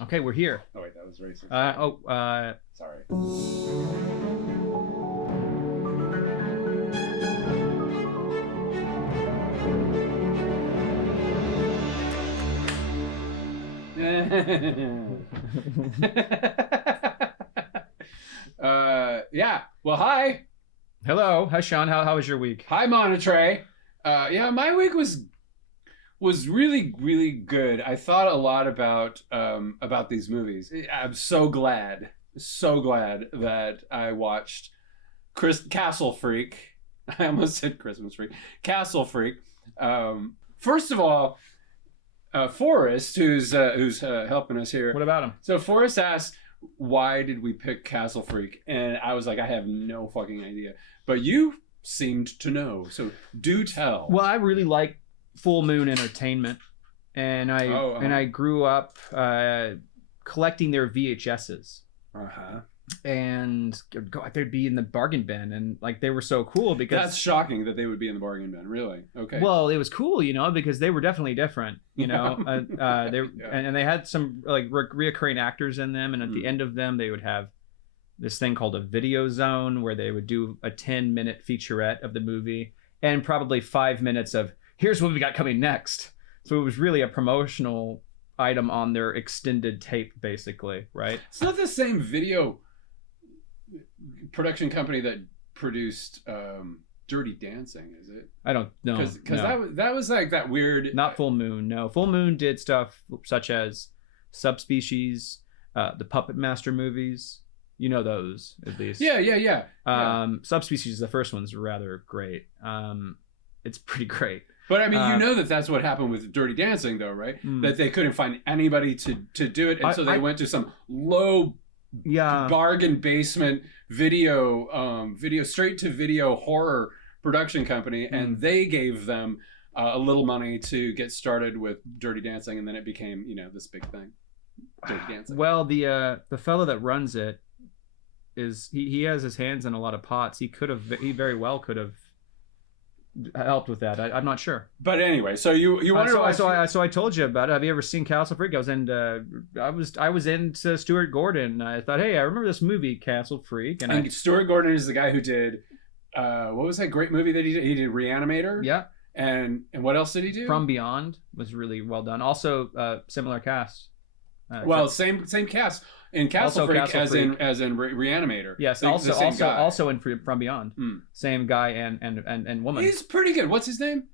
Okay, we're here. Oh wait, that was racist. Sorry. Yeah. Well, hi. Hello. Hi, Sean. How was your week? Hi, Monterey. Yeah, my week was really, really good. I thought a lot about these movies. I'm so glad that I watched Castle Freak. I almost said Christmas Freak. Castle Freak. First of all, Forrest, who's helping us here. What about him? So Forrest asked, "Why did we pick Castle Freak?" And I was like, "I have no fucking idea." But you seemed to know, so do tell. Well, I really like Full Moon Entertainment, and I grew up collecting their VHSs. And they'd be in the bargain bin, and like they were so cool because that's shocking that they would be in the bargain bin. Really? Okay. Well, it was cool, because they were definitely different, and they had some like reoccurring actors in them, and at the end of them they would have this thing called a video zone where they would do a 10-minute featurette of the movie and probably 5 minutes of here's what we got coming next. So it was really a promotional item on their extended tape, basically, right? It's not the same video production company that produced Dirty Dancing, is it? I don't know. Because that was like that weird... Not Full Moon, no. Full Moon did stuff such as Subspecies, the Puppet Master movies. You know those, at least. Yeah. Subspecies, the first one's rather great. It's pretty great. But I mean, that's what happened with Dirty Dancing, though, right? That they couldn't find anybody to do it, and so they went to some low bargain basement video straight to video horror production company, and they gave them a little money to get started with Dirty Dancing, and then it became this big thing. Dirty Dancing. Well, the fellow that runs it is he has his hands in a lot of pots. He very well could have helped with that. I'm not sure. But anyway, so you wanted to watch... So I told you about it. Have you ever seen Castle Freak? I was into Stuart Gordon. I thought, hey, I remember this movie Castle Freak, and Stuart Gordon is the guy who did what was that great movie that he did? He did Reanimator. Yeah. And what else did he do? From Beyond was really well done. Also, similar cast. Same cast in Castle Freak as in Reanimator. Yes, also in From Beyond. Same guy and woman. He's pretty good. What's his name?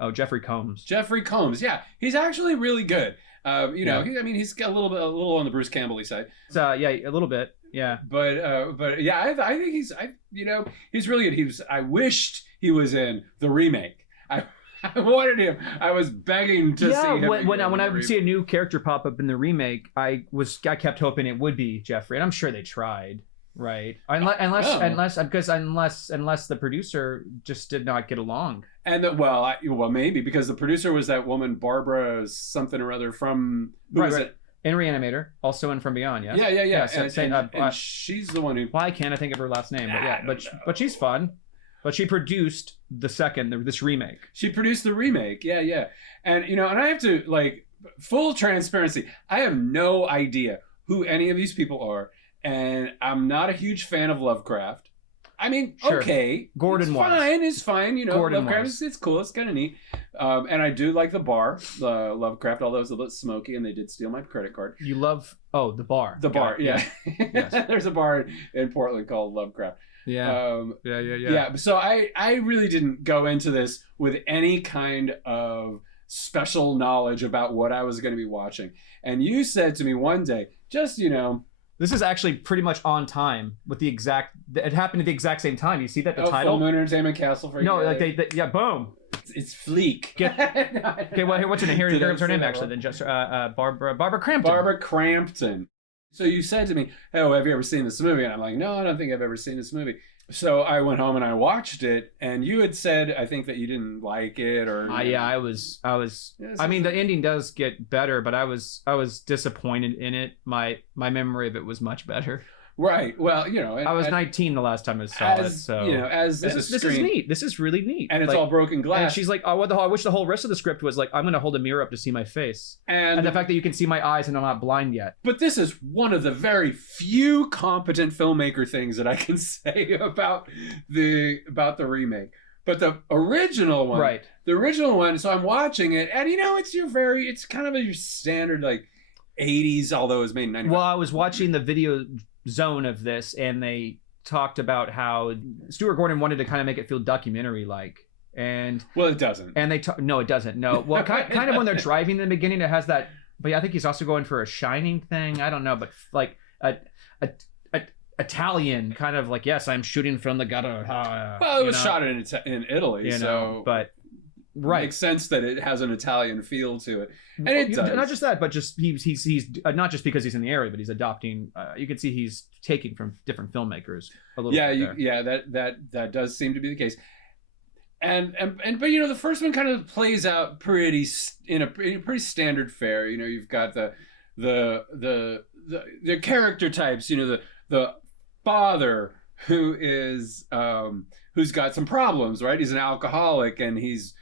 Oh, Jeffrey Combs. Jeffrey Combs. Yeah, he's actually really good. He's got a little on the Bruce Campbell-y side. A little bit. Yeah. But yeah, I think he's really good. I wished he was in the remake. I wanted him. I was begging to see him. When I would see a new character pop up in the remake, I kept hoping it would be Jeffrey, and I'm sure they tried, right? Unless the producer just did not get along. And maybe because the producer was that woman Barbara something or other from it? In Reanimator, also in From Beyond, yes. Yeah. And she's the one who... Why can't I think of her last name? But she's fun. But she produced this remake. She produced the remake, yeah. And, and I have to, full transparency, I have no idea who any of these people are, and I'm not a huge fan of Lovecraft. I mean, sure. Okay. Gordon was. It's fine, Gordon Lovecraft, it's cool, it's kind of neat. And I do like the bar, the Lovecraft, although it's a little smoky, and they did steal my credit card. You love, the bar. The bar, yeah. Yes. There's a bar in Portland called Lovecraft. Yeah. Yeah. So I really didn't go into this with any kind of special knowledge about what I was going to be watching. And you said to me one day, just, This is actually pretty much on time with it happened at the exact same time. You see that, the title? Full Moon Entertainment Castle Freak. No, boom. It's Fleek. Okay, well, what's her name? Here's her name, actually. Then just Barbara Crampton. Barbara Crampton. So you said to me, "Oh, have you ever seen this movie?" And I'm like, "No, I don't think I've ever seen this movie." So I went home and I watched it, and you had said, I think, that you didn't like it, or I was. I mean, the ending does get better, but I was disappointed in it. My memory of it was much better. Right. Well, you know, I was 19 the last time I saw it, so you know, as this is neat. This is really neat, and it's like, all broken glass. And she's like, "Oh, what the hell? I wish the whole rest of the script was like, I'm going to hold a mirror up to see my face, and the fact that you can see my eyes and I'm not blind yet." But this is one of the very few competent filmmaker things that I can say about the remake. But the original one, right? The original one. So I'm watching it, and you know, it's kind of your standard like 80s, although it was made in 95. Well, I was watching the video zone of this, and they talked about how Stuart Gordon wanted to kind of make it feel documentary-like, and well, it doesn't. And they no, it doesn't. No, well, kind of when they're driving in the beginning, it has that. But I think he's also going for a Shining thing. I don't know, but like a Italian kind of like, yes, I'm shooting from the gutter. Well, it was shot in Italy, so but. Right, it makes sense that it has an Italian feel to it, and it does. Not just that, but just he's not just because he's in the area, but he's adopting. You can see he's taking from different filmmakers a little. That does seem to be the case. And but you know, the first one kind of plays out pretty standard fare. You know, you've got the character types. You know, the father who's got some problems, right? He's an alcoholic, and he's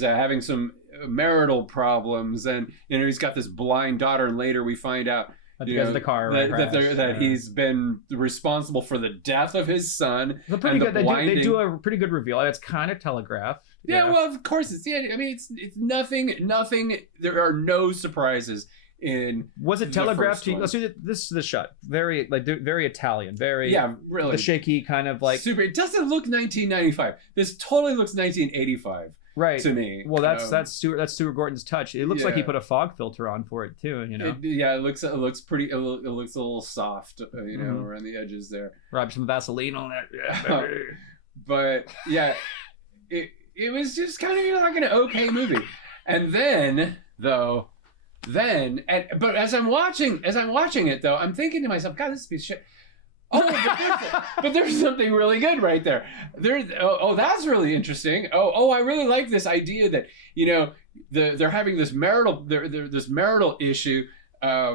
having some marital problems, and you know, he's got this blind daughter, and later we find out because of the car that he's been responsible for the death of his son. Pretty good. They do a pretty good reveal. It's kind of telegraphed. Yeah, well, of course it's. Yeah, I mean, it's nothing. There are no surprises in. Was it telegraphed to you? Let's do this. The shot very Italian, very really the shaky kind of like super. It doesn't look 1995. This totally looks 1985. Right. To me. Well, that's Stuart Gordon's touch. It looks like he put a fog filter on for it too, you know. It looks pretty. It looks a little soft, you know, around the edges there. Rub some Vaseline on it. Yeah, but yeah, it was just kind of like an okay movie. And then but as I'm watching it though, I'm thinking to myself, God, this is a piece of shit. Oh, but there's something really good right there. That's really interesting. I really like this idea that, you know, they're having this marital issue, and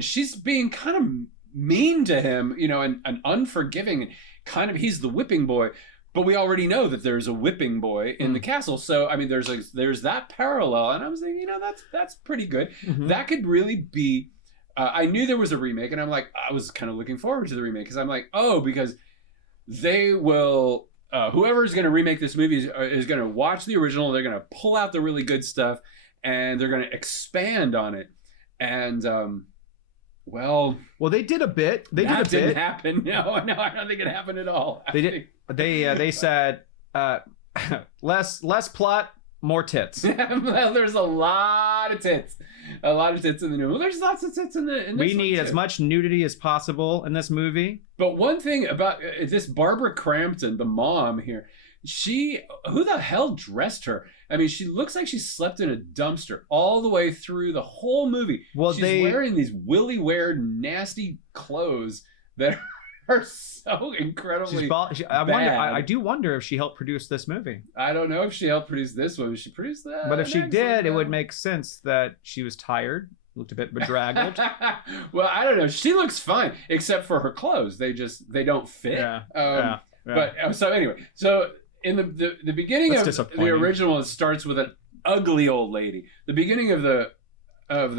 she's being kind of mean to him, you know, and unforgiving, and kind of he's the whipping boy. But we already know that there's a whipping boy in the castle, so I mean, there's that parallel, and I was thinking, you know, that's pretty good. Mm-hmm. That could really be. I knew there was a remake, and I was kind of looking forward to the remake, because I'm like, because they will, whoever is going to remake this movie is going to watch the original, they're going to pull out the really good stuff, and they're going to expand on it. And, well, they did a bit. That didn't happen. No, I don't think it happened at all. They said, less plot, more tits. Well, there's a lot of tits. A lot of tits in the new movie. There's lots of tits in this We need one as much nudity as possible in this movie. But one thing about this Barbara Crampton, the mom here, who the hell dressed her? I mean, she looks like she slept in a dumpster all the way through the whole movie. Well, she's wearing these willy weird, nasty clothes that are so incredibly bad. I do wonder if she helped produce this movie. I don't know if she helped produce this one. She produced that. But if she did, it would make sense that she was tired, looked a bit bedraggled. Well, I don't know. She looks fine, except for her clothes. They don't fit. Yeah. But so anyway, so in the beginning of the original, it starts with an ugly old lady. The beginning of the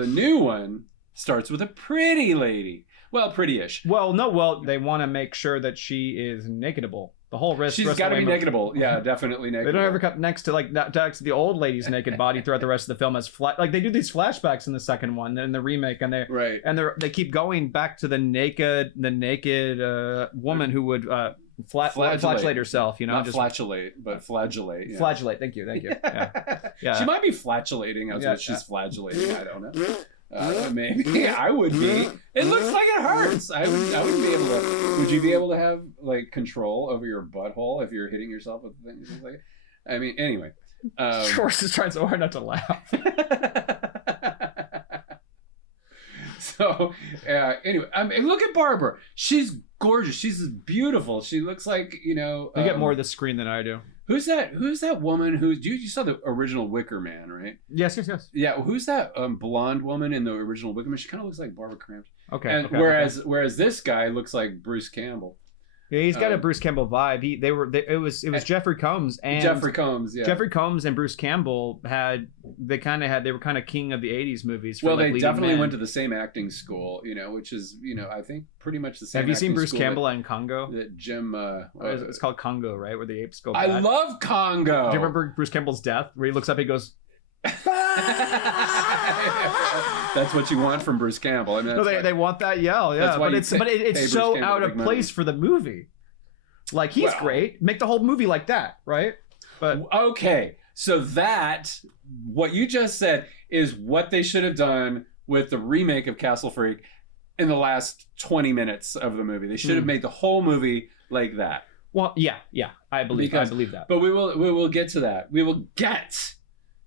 new one starts with a pretty lady. Well, pretty-ish. Well, no. Well, they want to make sure that she is nakedable. The whole rest. She's got to be nakedable. Yeah, definitely nakedable. They don't ever cut next to the old lady's naked body throughout the rest of the film as like they do these flashbacks in the second one, in the remake, and they keep going back to the naked woman who would flagellate herself. You know, not just flatulate, but flagellate. Yeah. Flagellate. Thank you. Yeah. She might be flatulating as what she's flagellating. I don't know. Maybe I would be. It looks like it hurts. I would be able to. Would you be able to have like control over your butthole if you're hitting yourself with things like it? I mean, anyway. Of course, it's trying so hard not to laugh. So anyway, look at Barbara. She's gorgeous. She's beautiful. She looks like, you know. You get more of the screen than I do. Who's that woman who you saw the original Wicker Man, right? Yes. Yeah, who's that blonde woman in the original Wicker Man? She kind of looks like Barbara Crampton. Okay. And whereas this guy looks like Bruce Campbell. Yeah, he's got a Bruce Campbell vibe. It was Jeffrey Combs and Jeffrey Combs, yeah. Jeffrey Combs and Bruce Campbell they were kind of king of the 80s movies. Well, they definitely went to the same acting school, which is, I think pretty much the same. Have you seen Bruce Campbell and Congo? That Jim it's called Congo, right? Where the apes go bad. I love Congo. Do you remember Bruce Campbell's death where he looks up, he goes That's what you want from Bruce Campbell. I mean, they want that yell, yeah. But it's so out of place for the movie. Like, he's great. Make the whole movie like that, right? But okay, so what you just said is what they should have done with the remake of Castle Freak in the last 20 minutes of the movie. They should have made the whole movie like that. Well, yeah, I believe that. But we will get to that. We will get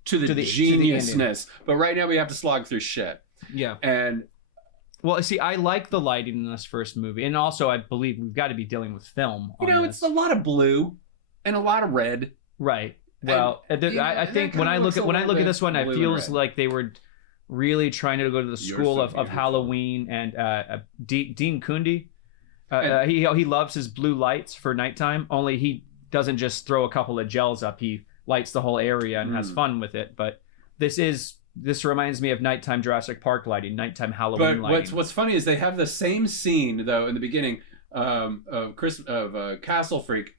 to the geniusness. But right now we have to slog through shit. Yeah. And well, see, I like the lighting in this first movie, and also I believe we've got to be dealing with film. It's a lot of blue and a lot of red. Right. Well, I think when I look at this one, it feels like they were really trying to go to the school of Halloween and Dean Kundi. He loves his blue lights for nighttime. Only he doesn't just throw a couple of gels up. He lights the whole area and has fun with it. But this reminds me of nighttime Jurassic Park lighting, nighttime Halloween lighting. But what's funny is they have the same scene though in the beginning of Castle Freak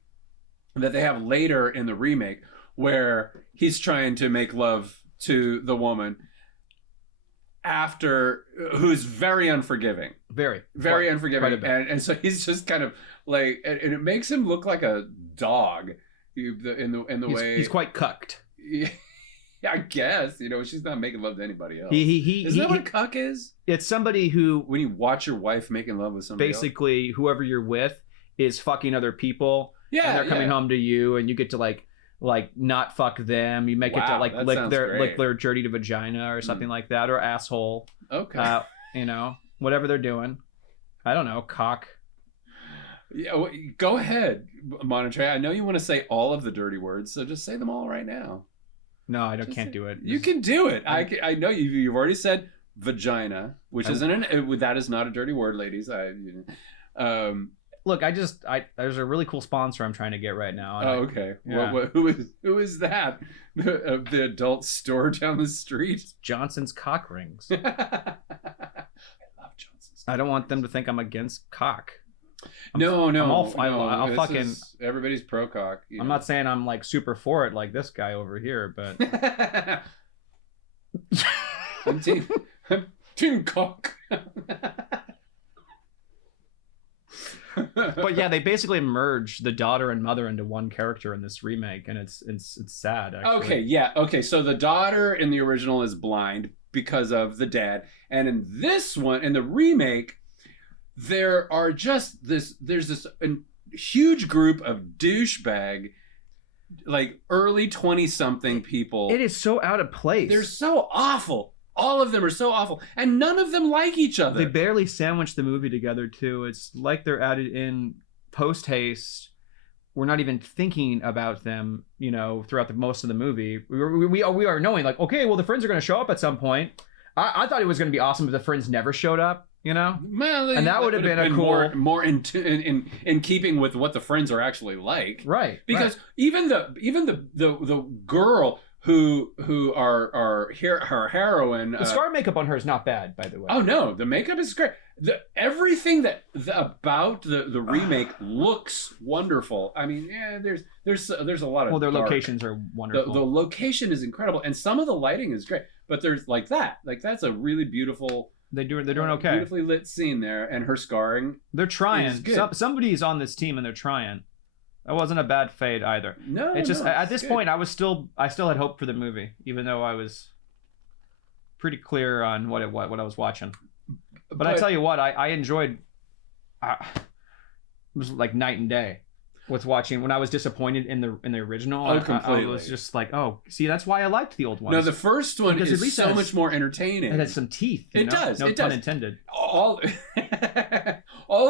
that they have later in the remake, where he's trying to make love to the woman who's very unforgiving, very unforgiving, and so he's just kind of like, and it makes him look like a dog in the way he's quite cucked. Yeah, I guess she's not making love to anybody else. Isn't that what a cuck is? It's somebody who, when you watch your wife making love with somebody basically else. Whoever you're with is fucking other people. Yeah, and they're coming home to you, and you get to like not fuck them. You make it to like lick their dirty vagina or something like that, or asshole. Okay. Whatever they're doing. I don't know, cock. Yeah, well, go ahead, Monterey. I know you want to say all of the dirty words, so just say them all right now. No, I can't do it. You can do it. I know you've already said vagina, which that is not a dirty word, ladies. Look, there's a really cool sponsor I'm trying to get right now. Okay. Yeah. Who is that? The adult store down the street? Johnson's Cock Rings. I love Johnson's. I don't want them to think I'm against cock. I'll fucking. Everybody's pro cock. I'm not saying I'm like super for it like this guy over here, but I'm team cock. But yeah, they basically merge the daughter and mother into one character in this remake, and it's sad, actually. Okay, so the daughter in the original is blind because of the dad, and in this one, in the remake, there's this huge group of douchebag, like early 20-something people. It is so out of place. They're so awful. All of them are so awful, and none of them like each other. They barely sandwich the movie together, too. It's like they're added in post-haste. We're not even thinking about them, throughout most of the movie. We are knowing, like, okay, well, the friends are going to show up at some point. I thought it was going to be awesome if the friends never showed up, Well, and that would have been a cool... more in keeping with what the friends are actually like. Right. Because even the girl... who are her heroine. The scar makeup on her is not bad, by the way. Oh no, the makeup is great. Everything about the remake looks wonderful. I mean, there's a lot of their dark. Locations are wonderful. The location is incredible, and some of the lighting is great. But there's that's a really beautiful. They're doing okay. Beautifully lit scene there, and her scarring. They're trying. Somebody's on this team, and they're trying. That wasn't a bad fade either. No, it's just at this point I still had hope for the movie, even though I was pretty clear on what I was watching. But I tell you what, I enjoyed. It was like night and day with watching. When I was disappointed in the original, I was just like, oh, see, that's why I liked the old ones. No, the first one is so much more entertaining. It has some teeth. It does. No pun intended. All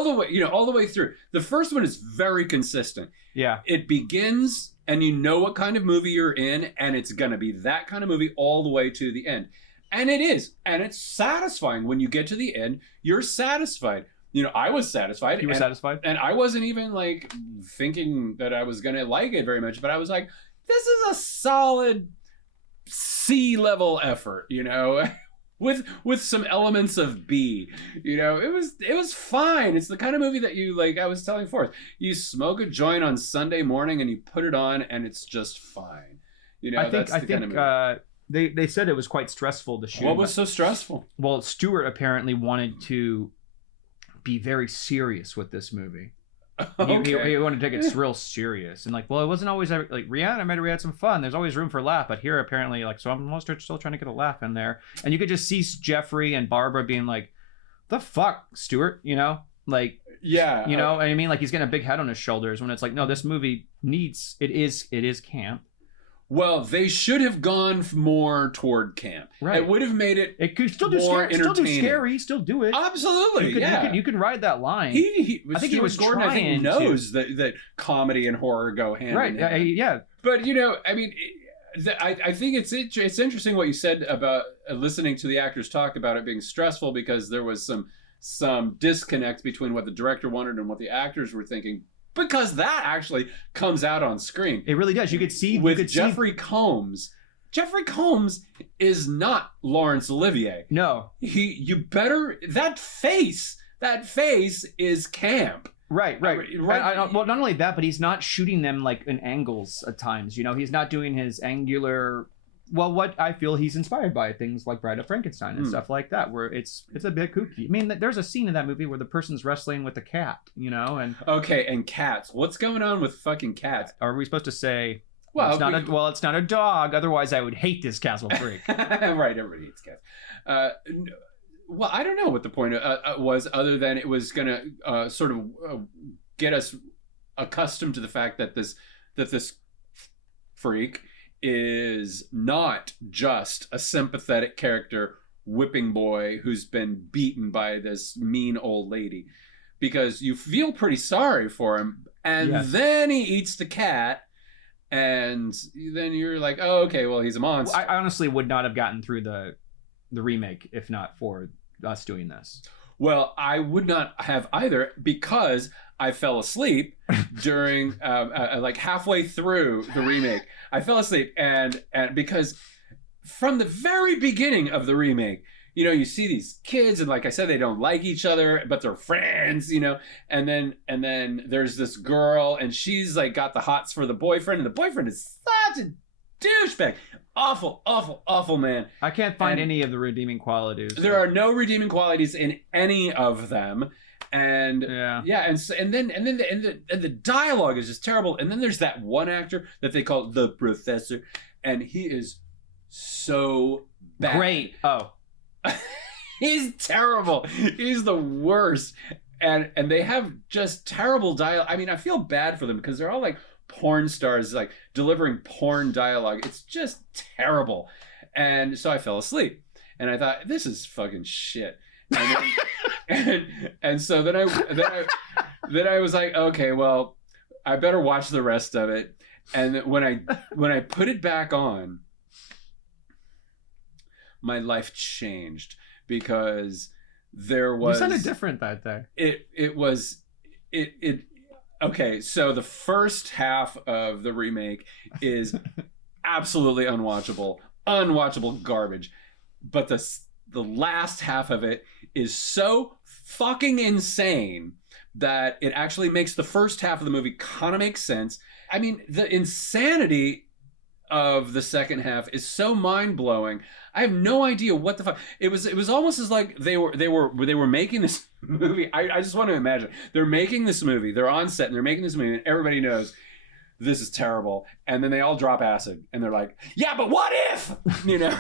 the way through. The first one is very consistent. Yeah. It begins and you know what kind of movie you're in, and it's going to be that kind of movie all the way to the end. And it is. And it's satisfying. When you get to the end, you're satisfied. You know, I was satisfied. You were satisfied? And I wasn't even like thinking that I was going to like it very much, but I was like, this is a solid C-level effort, you know, with some elements of B. You know, it was fine. It's the kind of movie that you, like I was telling Forrest, you smoke a joint on Sunday morning and you put it on and it's just fine. You know, I think kind of movie. They said it was quite stressful to shoot. What was so stressful? Well, Stewart apparently wanted to be very serious with this movie. Okay. He wanted to take it real serious, and like, well, it wasn't always like Rihanna. We had some fun. There's always room for a laugh, but here apparently, like, so I'm still trying to get a laugh in there, and you could just see Jeffrey and Barbara being like, "The fuck, Stewart," you know, like, yeah, you know, I mean, like he's getting a big head on his shoulders when it's like, no, this movie needs it is camp. Well, they should have gone more toward camp. Right. It would have made it. It could still do more scary, still do scary, still do it. Absolutely, You can ride that line. I think he was Gordon. I think knows that comedy and horror go hand in hand. Yeah. But you know, I mean, I think it's interesting what you said about listening to the actors talk about it being stressful because there was some disconnect between what the director wanted and what the actors were thinking. Because that actually comes out on screen. It really does. You could see with Jeffrey Combs. Jeffrey Combs is not Laurence Olivier. No. That face is camp. Right. Well, not only that, but he's not shooting them like in angles at times. You know, he's not doing his angular. Well, what I feel he's inspired by things like Bride of Frankenstein and stuff like that, where it's a bit kooky. I mean, there's a scene in that movie where the person's wrestling with a cat, you know, and okay, and cats. What's going on with fucking cats? Are we supposed to say? Well, it's not a dog. Otherwise, I would hate this Castle Freak. Right, everybody hates cats. Well, I don't know what the point was, other than it was gonna sort of get us accustomed to the fact that this freak is not just a sympathetic character whipping boy who's been beaten by this mean old lady, because you feel pretty sorry for him, and then he eats the cat, and then you're like, oh, okay, well, he's a monster. I honestly would not have gotten through the remake if not for us doing this. Well, I would not have either, because I fell asleep during like halfway through the remake. I fell asleep, and because from the very beginning of the remake, you know, you see these kids, and like I said, they don't like each other, but they're friends, you know. And then there's this girl, and she's like got the hots for the boyfriend, and the boyfriend is such a douchebag. Awful man. I can't find any of the redeeming qualities. There are no redeeming qualities in any of them. And and then the dialogue is just terrible. And then there's that one actor that they call the professor, and he is so bad. Great. Oh. He's terrible. He's the worst. And they have just terrible dialogue. I mean, I feel bad for them because they're all like porn stars, like delivering porn dialogue. It's just terrible. And so I fell asleep, and I thought, this is fucking shit. And so then I was like, okay, well, I better watch the rest of it. And when I put it back on, my life changed, because there was. You sounded different that day. It was. Okay, so the first half of the remake is absolutely unwatchable garbage, but the last half of it is so fucking insane that it actually makes the first half of the movie kind of make sense. I mean, the insanity of the second half is so mind-blowing. I have no idea what the fuck. It was almost as like they were making this movie. I just want to imagine. They're making this movie. They're on set and they're making this movie, and everybody knows this is terrible. And then they all drop acid and they're like, yeah, but what if? You know?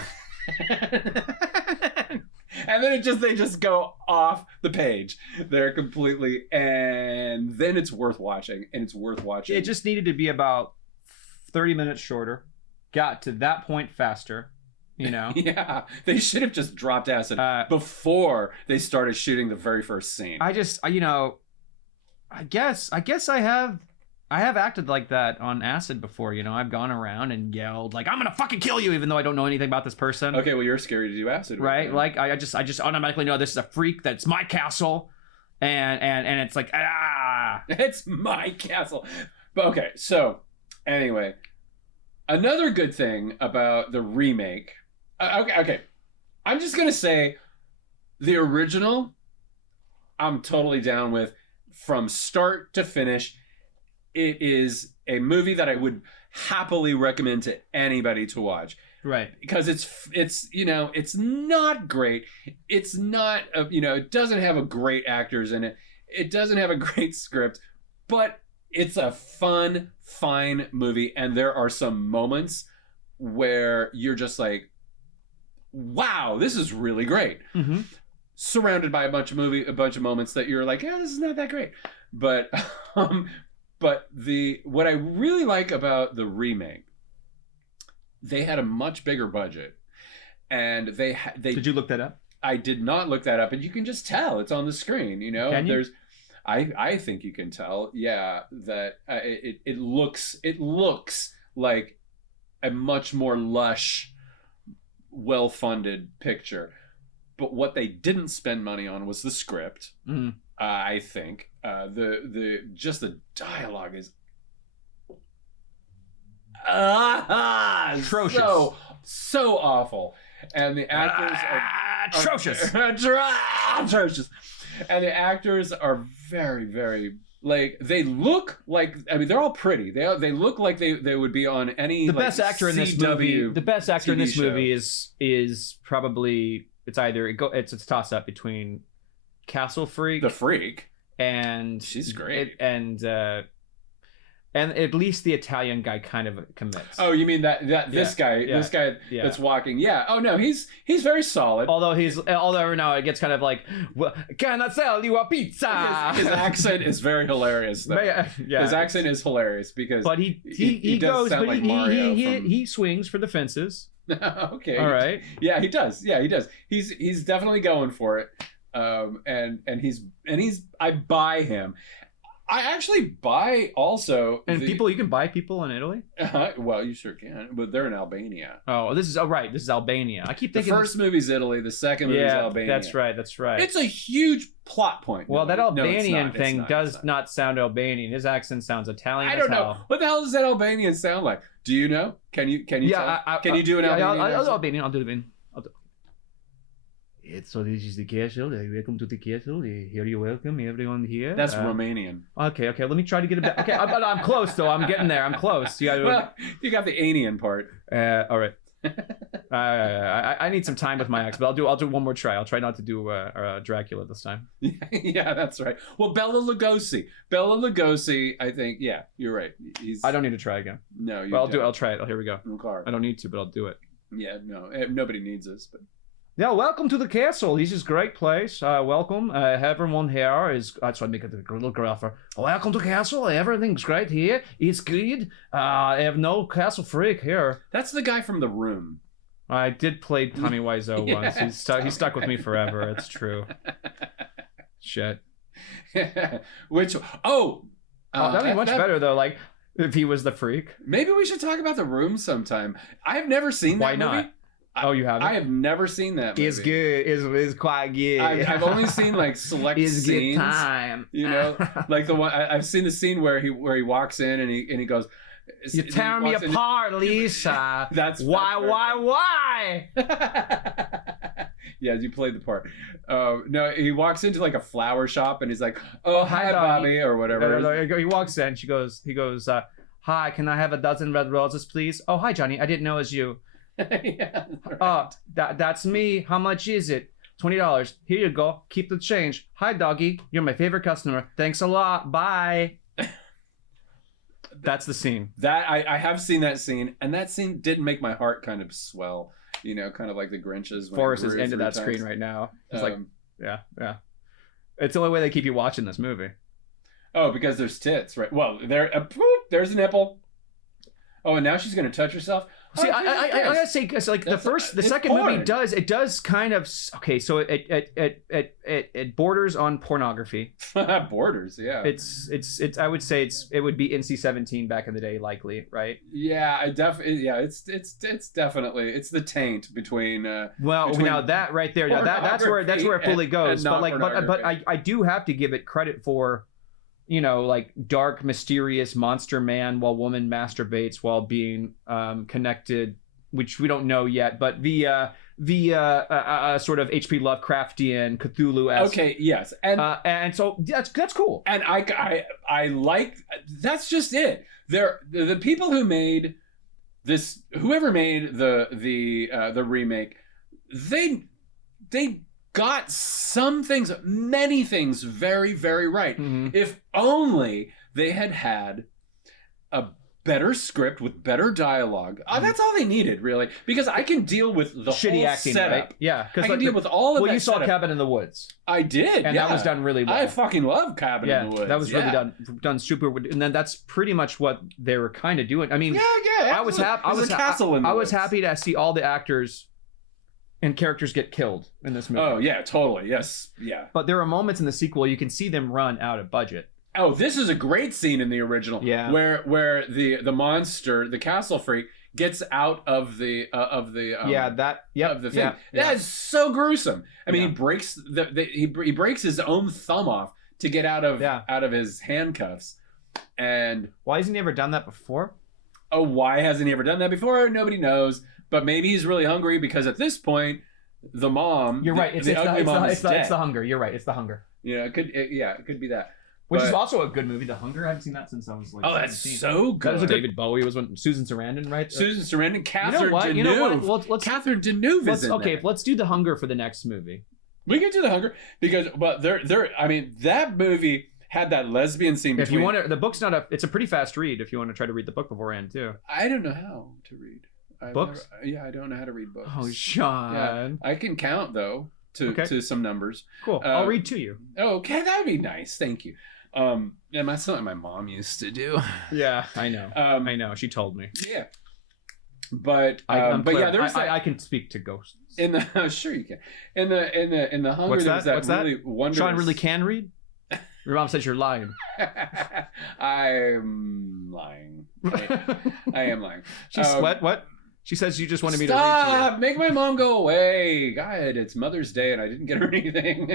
And then they just go off the page. They're completely, and then it's worth watching, and it's worth watching. It just needed to be about 30 minutes shorter. Got to that point faster, you know? Yeah, they should have just dropped acid before they started shooting the very first scene. I guess I have I have acted like that on acid before. You know, I've gone around and yelled like, "I'm gonna fucking kill you," even though I don't know anything about this person. Okay, well, you're scary to do acid with, right? then. Like I just automatically know this is a freak. That's my castle, and it's like it's my castle. But okay, so anyway, another good thing about the remake. Okay, I'm just gonna say the original. I'm totally down with from start to finish. It is a movie that I would happily recommend to anybody to watch. Right. Because it's you know, it's not great. It's not you know, it doesn't have a great actors in it. It doesn't have a great script, but it's a fun, fine movie, and there are some moments where you're just like, wow, this is really great. Mm-hmm. Surrounded by a bunch of moments that you're like, yeah, this is not that great. But what I really like about the remake, they had a much bigger budget, and they Did you look that up? I did not look that up, and you can just tell it's on the screen. You know, Can you? I think you can tell, yeah, that it looks like a much more lush, well-funded picture. But what they didn't spend money on was the script. Mm. I think the dialogue is atrocious, so awful, and the actors are atrocious, atrocious, and the actors are very, very. Like they look like, I mean, they're all pretty. They look like they would be on any. The like, best actor in this movie. The best actor in this movie is probably it's either it's a toss up between Castle Freak, the Freak, and she's great, and at least the Italian guy kind of commits. Oh, you mean this guy that's walking? Yeah. Oh no, he's very solid. Although every now it gets kind of like, well, can I sell you a pizza? His accent is very hilarious. Though. Yeah, his accent is hilarious because. But he does goes, sound but like Mario he swings for the fences. Okay. All right. Yeah, he does. Yeah, he does. He's definitely going for it. And he's I buy him. I actually buy also. And you can buy people in Italy? Well, you sure can, but they're in Albania. Oh, this is Albania. I keep thinking the first movie's Italy, the second movie's Albania. That's right. It's a huge plot point. Well, that Albanian thing does not sound Albanian. His accent sounds Italian. I don't know. What the hell does that Albanian sound like? Do you know? Can you? Yeah, can you do an Albanian? I'll do Albanian. I'll do it. So this is the castle. Welcome to the castle. Here you're welcome, everyone here. That's Romanian. Okay. Let me try to get it back. Okay, I'm close though. I'm getting there. I'm close. You got the Anian part. All right. I need some time with my ex, but I'll do one more try. I'll try not to do Dracula this time. Yeah, that's right. Well, Bela Lugosi. I think. Yeah, you're right. I don't need to try again. No, you. Well, I'll try it. Here we go. Okay. I don't need to, but I'll do it. Yeah, no, nobody needs this, but. Yeah, welcome to the castle. This is a great place. Welcome. Everyone here is... That's why I make it a little gruffer. Welcome to the castle. Everything's great here. It's good. I have no castle freak here. That's the guy from The Room. I did play Tommy Wiseau once. He stuck with me forever. It's true. Shit. Which... that'd be much better, though. Like, if he was the freak. Maybe we should talk about The Room sometime. I've never seen that movie. Why not? Oh, you haven't? I have never seen that movie. It's good. It's quite good. I've only seen like select it's scenes. Good time. You know, like the one I've seen the scene where he walks in and he goes. You're tearing me apart, Lisa. That's why? Yeah, you played the part. No, he walks into like a flower shop and he's like, "Oh, hi, Bobby," or whatever. He walks in. He goes, "Hi, can I have a dozen red roses, please?" "Oh, hi, Johnny. I didn't know it was you." Yeah, right. That's me. How much is it? $20. Here you go. Keep the change. Hi, doggy. You're my favorite customer. Thanks a lot. Bye. That's the scene. That I have seen that scene, and that scene did make my heart kind of swell. You know, kind of like the Grinch's. Forrest is into that screen right now. It's like, yeah. It's the only way they keep you watching this movie. Oh, because there's tits, right? Well, there's a nipple. Oh, and now she's gonna touch herself. See, I gotta say, because like the second movie does kind of okay. So it borders on pornography. Borders, yeah. It's I would say it would be NC-17 back in the day, likely, right? Yeah, it's definitely it's the taint between. Between now that right there, that's where it fully goes. But I do have to give it credit for, like dark, mysterious monster man while woman masturbates while being connected, which we don't know yet, but via sort of H.P. Lovecraftian Cthulhu-esque. Okay, yes, and so that's cool. And I like that's just it. The people who made this, whoever made the remake, they got many things very, very right. Mm-hmm. If only they had a better script with better dialogue. That's all they needed, really. Because I can deal with the shitty whole acting, setup. Right? Yeah. I can deal with all of that. Well, you saw setup. Cabin in the Woods. I did, and that was done really well. I fucking love Cabin in the Woods. That was really done super. And then that's pretty much what they were kind of doing. I mean, yeah. I was happy to see all the actors and characters get killed in this movie. Oh, yeah, totally. Yes. Yeah. But there are moments in the sequel you can see them run out of budget. Oh, this is a great scene in the original. Yeah. Where the monster, the castle freak, gets out of the thing. That is so gruesome. I mean, he breaks he breaks his own thumb off to get out of his handcuffs. And why hasn't he ever done that before? Oh, why hasn't he ever done that before? Nobody knows. But maybe he's really hungry because at this point, the mom... You're right. It's the hunger. You're right. It's the hunger. Yeah, it could be that. Which is also a good movie, The Hunger. I haven't seen that since I was like 17. That's so good. That was David Bowie. Was when Susan Sarandon, right? Susan Sarandon, Catherine Deneuve. Catherine Deneuve is in there. Okay, let's do The Hunger for the next movie. We can do The Hunger because, I mean, that movie had that lesbian scene between... If you want to, the book's not it's a pretty fast read if you want to try to read the book beforehand, too. I don't know how to read. Books? I don't know how to read books. Oh, Sean. Yeah, I can count, though, to some numbers. Cool. I'll read to you. Oh, okay. That would be nice. Thank you. Yeah, that's something my mom used to do. Yeah, I know. I know. She told me. Yeah. But there's I can speak to ghosts. In the sure you can. In the Hunger, What's that really that? wondrous... Sean really can read? Your mom says you're lying. I'm lying. I am lying. She's what? She says you just wanted me to read Stop! Make my mom go away. God, it's Mother's Day and I didn't get her anything.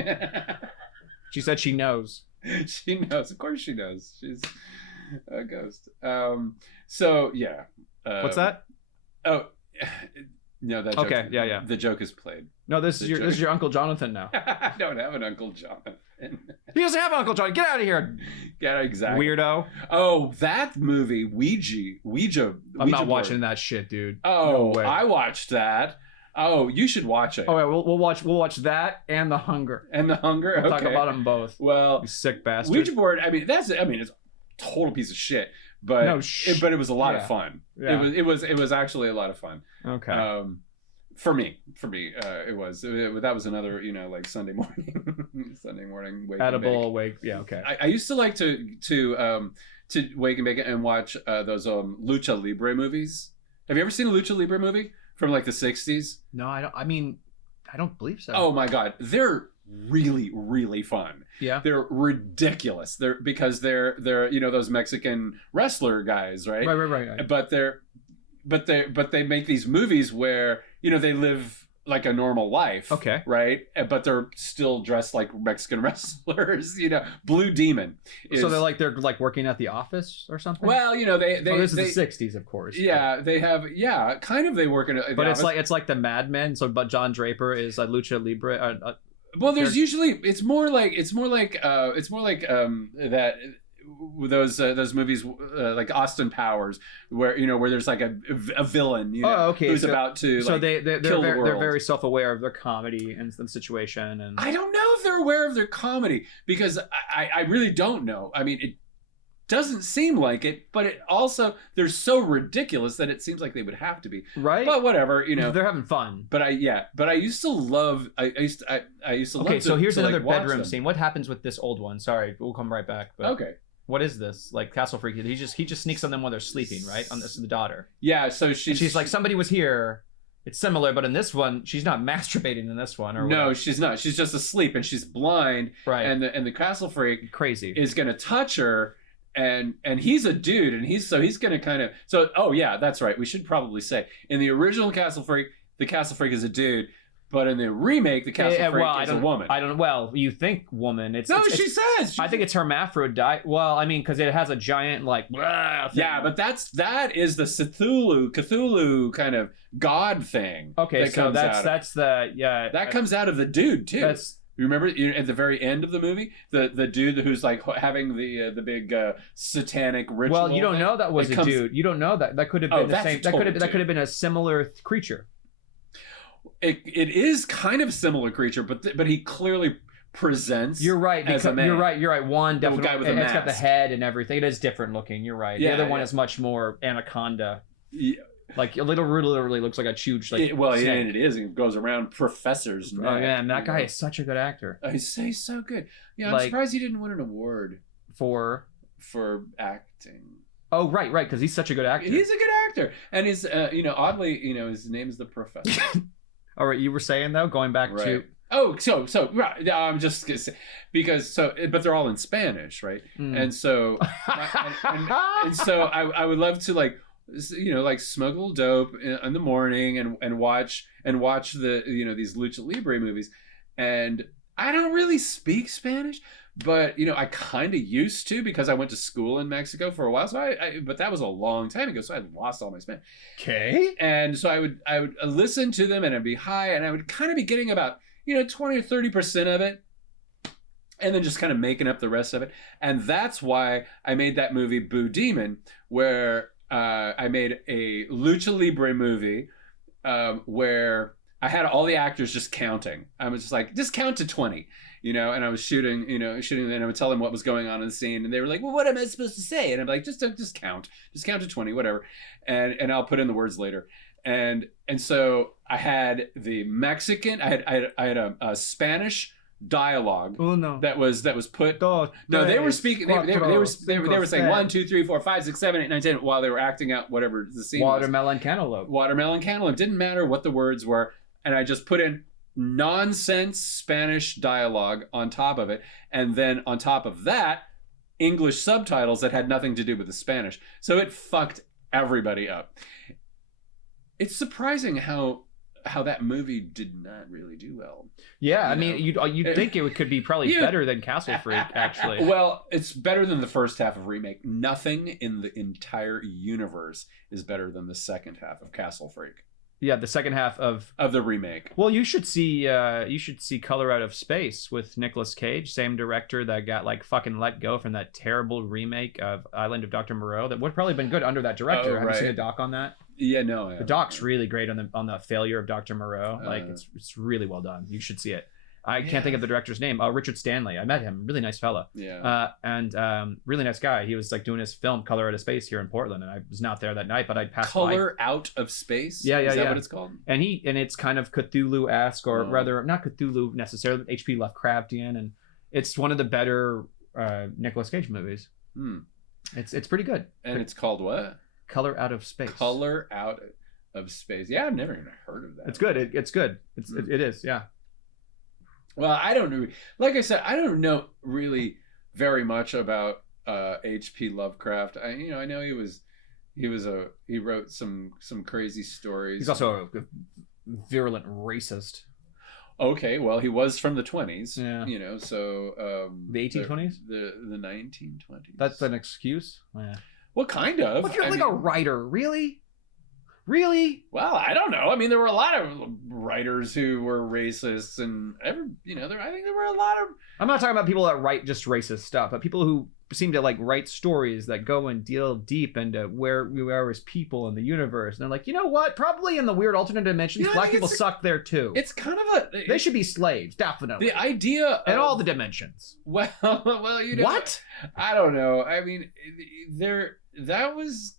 She said she knows. She knows. Of course she knows. She's a ghost. So, yeah. What's that? Oh, no, that joke. Okay, yeah. The joke is played. No, this is your Uncle Jonathan now. I don't have an Uncle Jonathan. He doesn't have an Uncle Jonathan. Get out of here. Yeah, exactly. Weirdo. Oh, that movie, Ouija. I'm not watching that shit, dude. Oh, no way. I watched that. Oh, you should watch it. Oh, yeah, we'll watch that and The Hunger. And The Hunger. We'll okay. talk about them both. Well, you sick bastard. Ouija board. I mean, it's a total piece of shit. But it was a lot of fun. Yeah. It was actually a lot of fun. Okay. For me, it was. That was another, like Sunday morning wake. Edible wake. Yeah. Okay. I used to like to wake and bake and watch those lucha libre movies. Have you ever seen a lucha libre movie from like the 60s? No, I don't. I mean, I don't believe so. Oh my God, they're really, really fun. Yeah, they're ridiculous. Because they're those Mexican wrestler guys, right? Right. But they make these movies where they live like a normal life. Okay. Right? But they're still dressed like Mexican wrestlers. Blue Demon. So they're working at the office or something. Well, this is the 60s, of course. Yeah, they have. Yeah, kind of. They work in. But it's like the Mad Men. So, but John Draper is a lucha libre. Well, there's usually it's more like that. Those movies like Austin Powers, where there's like a villain, who's about to kill the world. They're very self-aware of their comedy and the situation, and I don't know if they're aware of their comedy because I really don't know. I mean, it doesn't seem like it, but it also they're so ridiculous that it seems like they would have to be, right? But whatever, they're having fun. But I used to love. I used to love. Okay, so here's another bedroom scene. What happens with this old one? Sorry, we'll come right back. But... Okay. what is this? Like Castle Freak, he just sneaks on them while they're sleeping, right? On this the daughter. Yeah, so she's like, somebody was here. It's similar, but in this one, she's not masturbating in this one. Or no, whatever. she's not. She's just asleep and she's blind. Right. And the Castle Freak crazy is gonna touch her, and he's a dude, and he's gonna kind of oh yeah, that's right. We should probably say in the original Castle Freak, the Castle Freak is a dude. But in the remake, the Castle Freak is a woman. I don't. Well, you think woman? She says. I think it's hermaphrodite. Well, I mean, because it has a giant like. Yeah, but that is the Cthulhu kind of god thing. Okay, so that's the That comes out of the dude too. You remember at the very end of the movie, the dude who's like having the big satanic ritual. Well, you don't know that was a dude. You don't know that could have been the same. That could have been a similar creature. It is kind of similar creature, but he clearly presents. You're right. As a man. You're right. One definitely. Guy with a it's mask. got the head and everything. It is different looking. You're right. Yeah, the other one is much more anaconda. Yeah. Like a literally looks like a huge like. And it is. It goes around professors. Oh yeah, and that guy is such a good actor. He's so good. Yeah, I'm surprised he didn't win an award for acting. Oh right, because he's such a good actor. He's a good actor, and his oddly his name's the Professor. All right, you were saying though, going back to so right. I'm just gonna say, because but they're all in Spanish, right? And so and so I would love to like smoke a little dope in the morning and watch the these lucha libre movies, and I don't really speak Spanish. But I kind of used to because I went to school in Mexico for a while. So but that was a long time ago. So I lost all my Spanish. Okay. And so I would listen to them and I'd be high, and I would kind of be getting about 20 or 30% of it, and then just kind of making up the rest of it. And that's why I made that movie Boo Demon, where I made a lucha libre movie where I had all the actors just counting. I was just like, just count to 20. And I was shooting, and I would tell them what was going on in the scene, and they were like, "Well, what am I supposed to say?" And I'm like, "Just count to 20, whatever," and I'll put in the words later. And so I had the Mexican, I had a Spanish dialogue. Oh no, that was put. No, they were speaking. They were saying 1, 2, 3, 4, 5, 6, 7, 8, 9, 10 while they were acting out whatever the scene was. Watermelon cantaloupe. Watermelon cantaloupe. Didn't matter what the words were, and I just put in nonsense Spanish dialogue on top of it, and then on top of that English subtitles that had nothing to do with the Spanish, so it fucked everybody up. It's surprising how that movie did not really do well. I mean you'd think it could be probably better than Castle Freak, actually. Well, it's better than the first half of Remake. Nothing in the entire universe is better than the second half of Castle Freak. Yeah, the second half of the remake. Well, you should see Color Out of Space with Nicolas Cage, same director that got like fucking let go from that terrible remake of Island of Dr. Moreau. That would probably been good under that director. Have you seen a doc on that? Yeah, no. The doc's really great on the failure of Dr. Moreau. Like it's really well done. You should see it. I can't think of the director's name. Richard Stanley. I met him. Really nice fella. Yeah. And really nice guy. He was like doing his film Color Out of Space here in Portland, and I was not there that night, but I passed by. Color Out of Space? Yeah. Is that what it's called? And it's kind of Cthulhu-esque, or rather not Cthulhu necessarily, but H.P. Lovecraftian, and it's one of the better Nicolas Cage movies. It's pretty good. And it's called what? Color Out of Space. Color Out of Space. Yeah, I've never even heard of that. It's good. It's good. It is. Yeah. Well, I don't know. Like I said, I don't know really very much about H.P. Lovecraft. I know he wrote some crazy stories. He's also a virulent racist. Okay, well, he was from the 20s. Yeah. So the 1820s, the 1920s. That's an excuse. Yeah. Well, kind of. But you're a writer, really? Really? Well, I don't know. I mean, there were a lot of writers who were racists, and I think there were a lot of. I'm not talking about people that write just racist stuff, but people who seem to like write stories that go and deal deep into where we are as people in the universe. And they're like, you know what? Probably in the weird alternate dimensions, black people suck there too. It's kind of they should be slaves, definitely. The idea in all the dimensions. Well, what? I don't know. I mean, that was.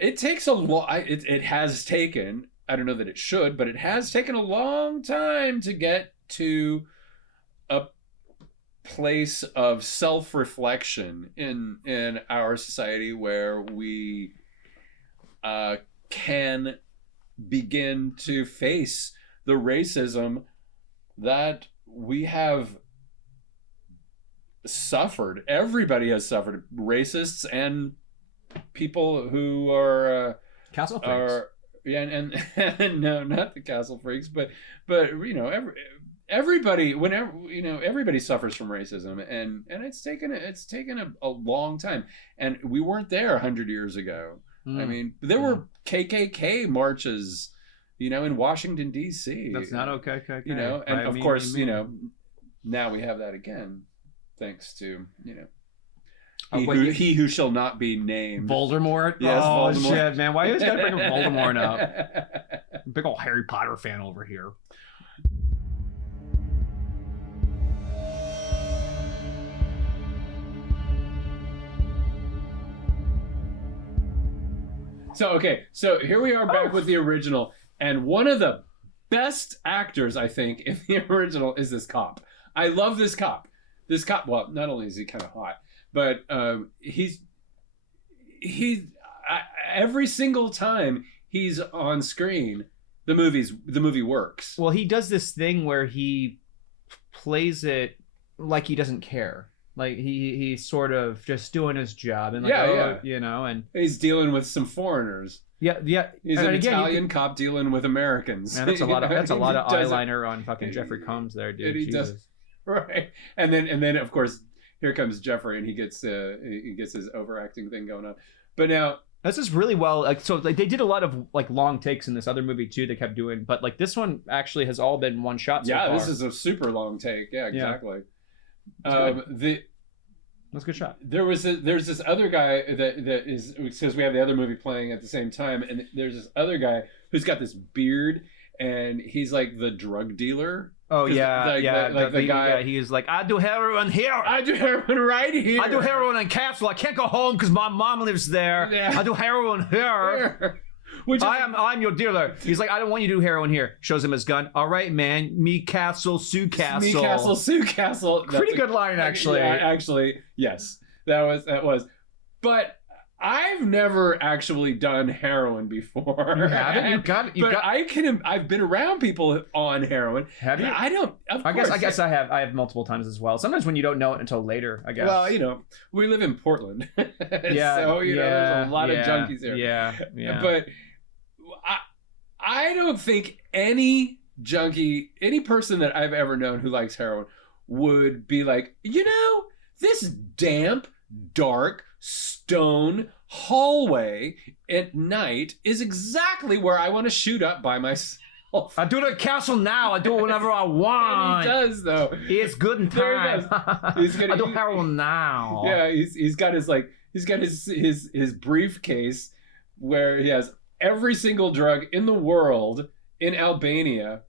It takes a long. It has taken. I don't know that it should, but it has taken a long time to get to a place of self-reflection in our society where we can begin to face the racism that we have suffered. Everybody has suffered. Racists and people who are Castle freaks. Yeah, and no, not the castle freaks, but you know, everybody, whenever, you know, everybody suffers from racism, and it's taken a long time, and we weren't there 100 years ago. I mean, there were KKK marches, you know, in Washington D.C. That's not okay, you know, and of course, you know, now we have that again, thanks to, you know, he who shall not be named. Voldemort? Yes, oh, Voldemort. shit, man. Why you always gotta bring Voldemort up? Big old Harry Potter fan over here. So, okay. So here we are back with the original. And one of the best actors, I think, in the original is this cop. I love this cop. This cop, well, not only is he kind of hot, but he's every single time he's on screen, the movie works. Well, he does this thing where he plays it like he doesn't care. Like he's sort of just doing his job, and like, you know, and he's dealing with some foreigners. Yeah. He's an Italian cop dealing with Americans. Man, that's a lot of eyeliner on fucking Jeffrey Combs there, dude. He does, right. And then of course here comes Jeffrey, and he gets his overacting thing going on. But now that's just really well. Like, so like they did a lot of like long takes in this other movie too. They kept doing, but like this one actually has all been one shot. So far. This is a super long take. Yeah, exactly. That's a good shot. There's this other guy that is, because we have the other movie playing at the same time, and there's this other guy who's got this beard, and he's like the drug dealer. Oh yeah, the guy. Yeah, he's like, I do heroin here. I do heroin right here. I do heroin in Castle. I can't go home because my mom lives there. Yeah. I do heroin here. I'm your dealer. He's like, I don't want you to do heroin here. Shows him his gun. All right, man. Me Castle, Sue Castle. Me Castle, Sue Castle. Pretty good line, actually. Yeah, actually, yes. That was. But I've never actually done heroin before. You haven't? I've been around people on heroin. Have you? I don't. I guess I have. I have multiple times as well. Sometimes when you don't know it until later, I guess. Well, you know, we live in Portland. Yeah. So, you know, there's a lot of junkies here. Yeah. But I don't think any junkie, any person that I've ever known who likes heroin would be like, you know, this damp, dark, stone hallway at night is exactly where I want to shoot up by myself. I do it at Castle now. I do it whenever I want. He does, though. It's good in time. I do heroin now. Yeah, he's got his briefcase where he has every single drug in the world in Albania.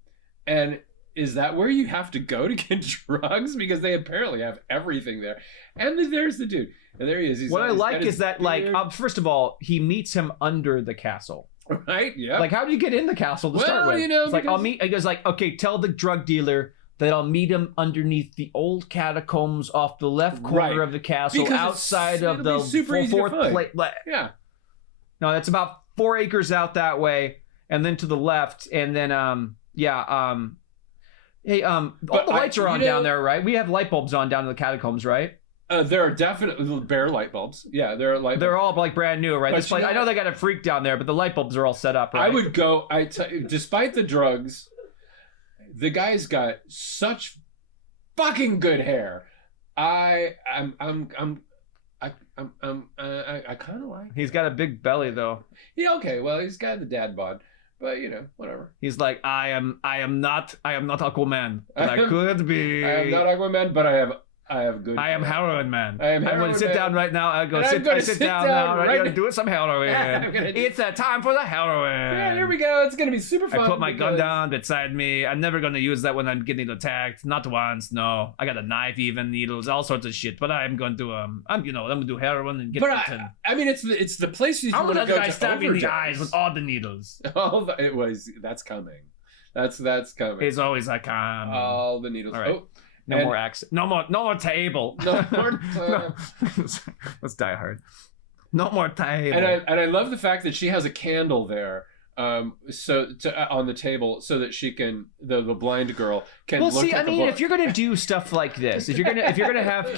And is that where you have to go to get drugs? Because they apparently have everything there. And there's the dude. And there he is. What I like is that, like, first of all, he meets him under the castle. Right? Yeah. Like, how do you get in the castle to start with? You know, it's like, he goes like, okay, tell the drug dealer that I'll meet him underneath the old catacombs off the left corner of the castle, because outside of the fourth plate. Yeah. No, that's about 4 acres out that way, and then to the left, and then all the lights are on down there, right? We have light bulbs on down in the catacombs, right? There are definitely bare light bulbs. Yeah, there are light bulbs. They're all like brand new, right? This place, I know they got a freak down there, but the light bulbs are all set up, right? I would go. Despite the drugs, the guy's got such fucking good hair. I kind of like. He's got a big belly, though. Yeah, okay. Well, he's got the dad bod, but you know, whatever. He's like, I am not Aquaman, but I could be. I am not Aquaman, but I have good. I am heroin man. I am heroin. I'm going to sit down right now. I sit down now. Right now. Do it some heroin. It's that time for the heroin. Yeah, here we go. It's going to be super fun. I put my gun down beside me. I'm never going to use that when I'm getting attacked. Not once. No. I got a knife, even needles, all sorts of shit. But I'm going to I'm going to do heroin and get. But I mean, it's the place you want to go to. Stab me in the eyes with all the needles. That's coming. That's coming. It's always like all the needles. All right. No more accent. No more table. No more No. Let's Die Hard. No more table. And I love the fact that she has a candle there, on the table, so that she can the blind girl can. Well, look see, at I the mean, book. if you're gonna do stuff like this, if you're gonna have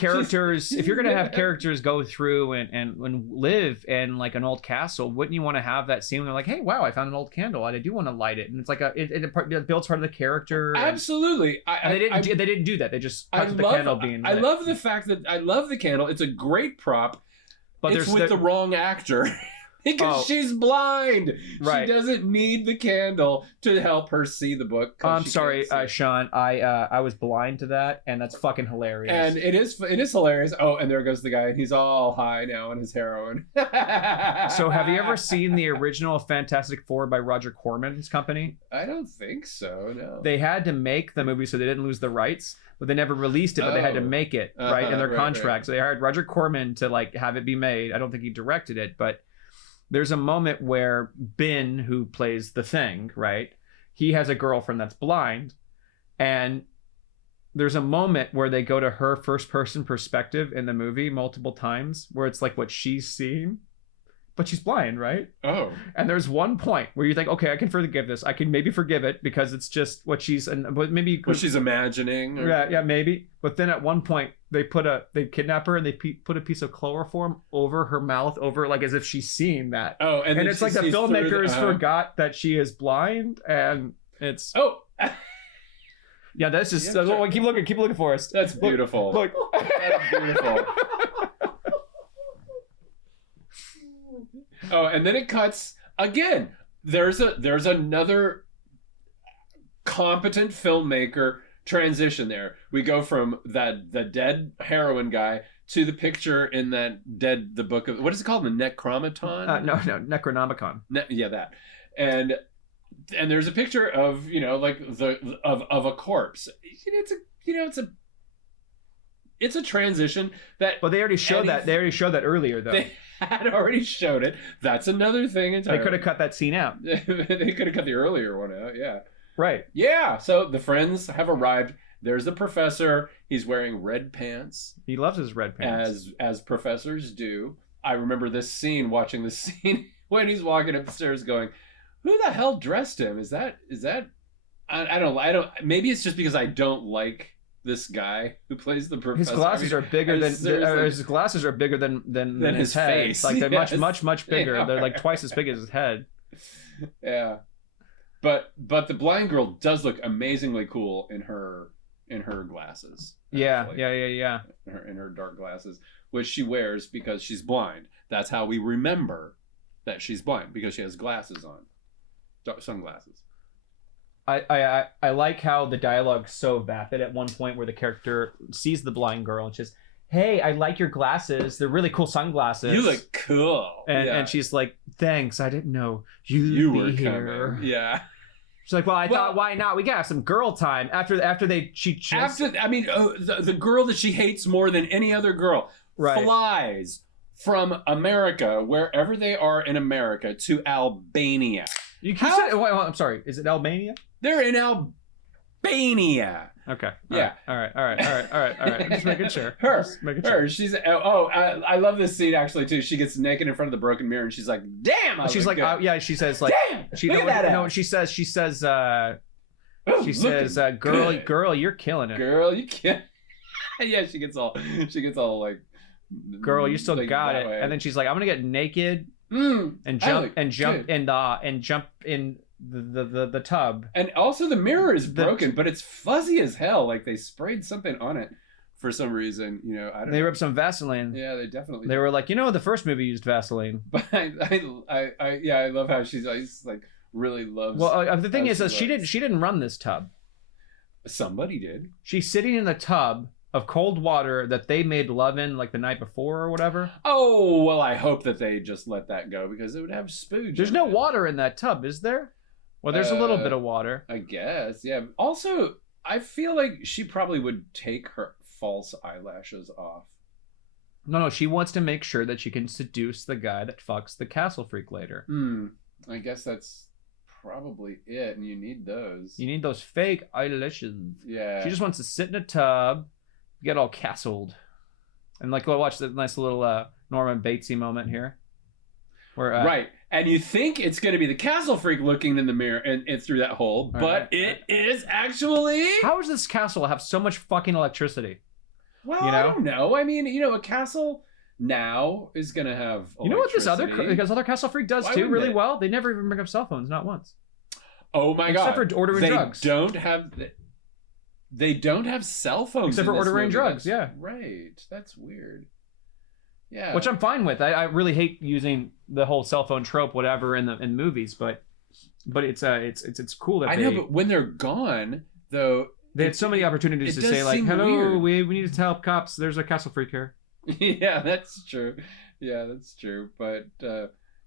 characters go through and live in like an old castle, wouldn't you want to have that scene where they're like, hey, wow, I found an old candle, I do want to light it, and it's like it builds part of the character. Absolutely, and they didn't do that. They just cut to the candle being lit. I love the fact that I love the candle. It's a great prop, but it's with the wrong actor. Because she's blind. Right. She doesn't need the candle to help her see the book. I'm sorry, Sean. I was blind to that, and that's fucking hilarious. And it is hilarious. Oh, and there goes the guy. He's all high now on his heroin. So have you ever seen the original Fantastic Four by Roger Corman's company? I don't think so, no. They had to make the movie so they didn't lose the rights, but they never released it, but they had to make it, right, in their contract. Right. So they hired Roger Corman to like have it be made. I don't think he directed it, but there's a moment where Ben, who plays the Thing, right? He has a girlfriend that's blind. And there's a moment where they go to her first person perspective in the movie multiple times, where it's like what she's seeing, but she's blind, right? Oh. And there's one point where you think, okay, I can forgive this. I can maybe forgive it because it's just what she's, but maybe what she's imagining. Or... Yeah, maybe. But then at one point they kidnap her and they put a piece of chloroform over her mouth, over like as if she's seeing that. Oh, and it's like the filmmakers forgot that she is blind, and it's yeah. That's just keep looking for us. That's beautiful. Look. That's beautiful. Oh, and then it cuts again. There's another competent filmmaker transition there. We go from the dead heroin guy to the picture in the book of, what is it called? The Necromaton? No, Necronomicon. Yeah, that. And there's a picture of, like of a corpse. It's a transition that. Well, they already showed that. They already showed that earlier, though. They had already showed it. That's another thing entirely. They could have cut that scene out. They could have cut the earlier one out. Yeah. Right. Yeah. So the friends have arrived. There's the professor. He's wearing red pants. He loves his red pants. As professors do. I remember watching this scene when he's walking upstairs going, who the hell dressed him? Is that I don't maybe it's just because I don't like this guy who plays the professor. His glasses are bigger than his head. Face. Like they're much bigger. They're like twice as big as his head. Yeah. But the blind girl does look amazingly cool in her glasses. Yeah. In her dark glasses, which she wears because she's blind. That's how we remember that she's blind, because she has glasses on. Sunglasses. I like how the dialogue's so vapid at one point where the character sees the blind girl and she's, hey, I like your glasses. They're really cool sunglasses. You look cool. And she's like, thanks. I didn't know you were here. Coming. Yeah. She's like, well, thought, why not? We got to have some girl time. After the girl that she hates more than any other girl flies from America, wherever they are in America, to Albania. I'm sorry. Is it Albania? They're in Albania. Okay. Yeah. All right. I'm just making sure. She's I love this scene actually too. She gets naked in front of the broken mirror and she's like, "Damn!" She's like, she says like, "Damn!" She says, "Girl, you're killing it. Girl, you can't." Yeah, she gets all like, "Girl, you still got it." And then she's like, "I'm gonna get naked and jump in the tub." And also the mirror is broken, but it's fuzzy as hell. Like they sprayed something on it for some reason. I don't know. They rubbed some Vaseline. Yeah, they definitely. They were like, the first movie used Vaseline. But I love how she's like really loves. Well, the thing is, she didn't run this tub. Somebody did. She's sitting in the tub of cold water that they made love in like the night before or whatever. Oh, well, I hope that they just let that go because it would have spooge. There's no water in that tub, is there? Well, there's a little bit of water. I guess, yeah. Also, I feel like she probably would take her false eyelashes off. No, she wants to make sure that she can seduce the guy that fucks the castle freak later. I guess that's probably it, and you need those. You need those fake eyelashes. Yeah. She just wants to sit in a tub, get all castled, and like watch the nice little Norman Batesy moment here. Where, right, and you think it's going to be the castle freak looking in the mirror and through that hole, but it is actually. How does this castle have so much fucking electricity? Well, I don't know. I mean, a castle now is going to have electricity. You know what this other castle freak does too really well? They never even bring up cell phones, not once. Oh my god! Except for ordering drugs. They don't have cell phones. Except for ordering drugs. Yeah. Right. That's weird. Yeah. Which I'm fine with. I really hate using the whole cell phone trope, whatever, in movies, but it's cool that I know, but when they're gone, though, they had so many opportunities to say like, "Hello, we need to tell cops there's a castle freak here." Yeah, that's true. Yeah, that's true. But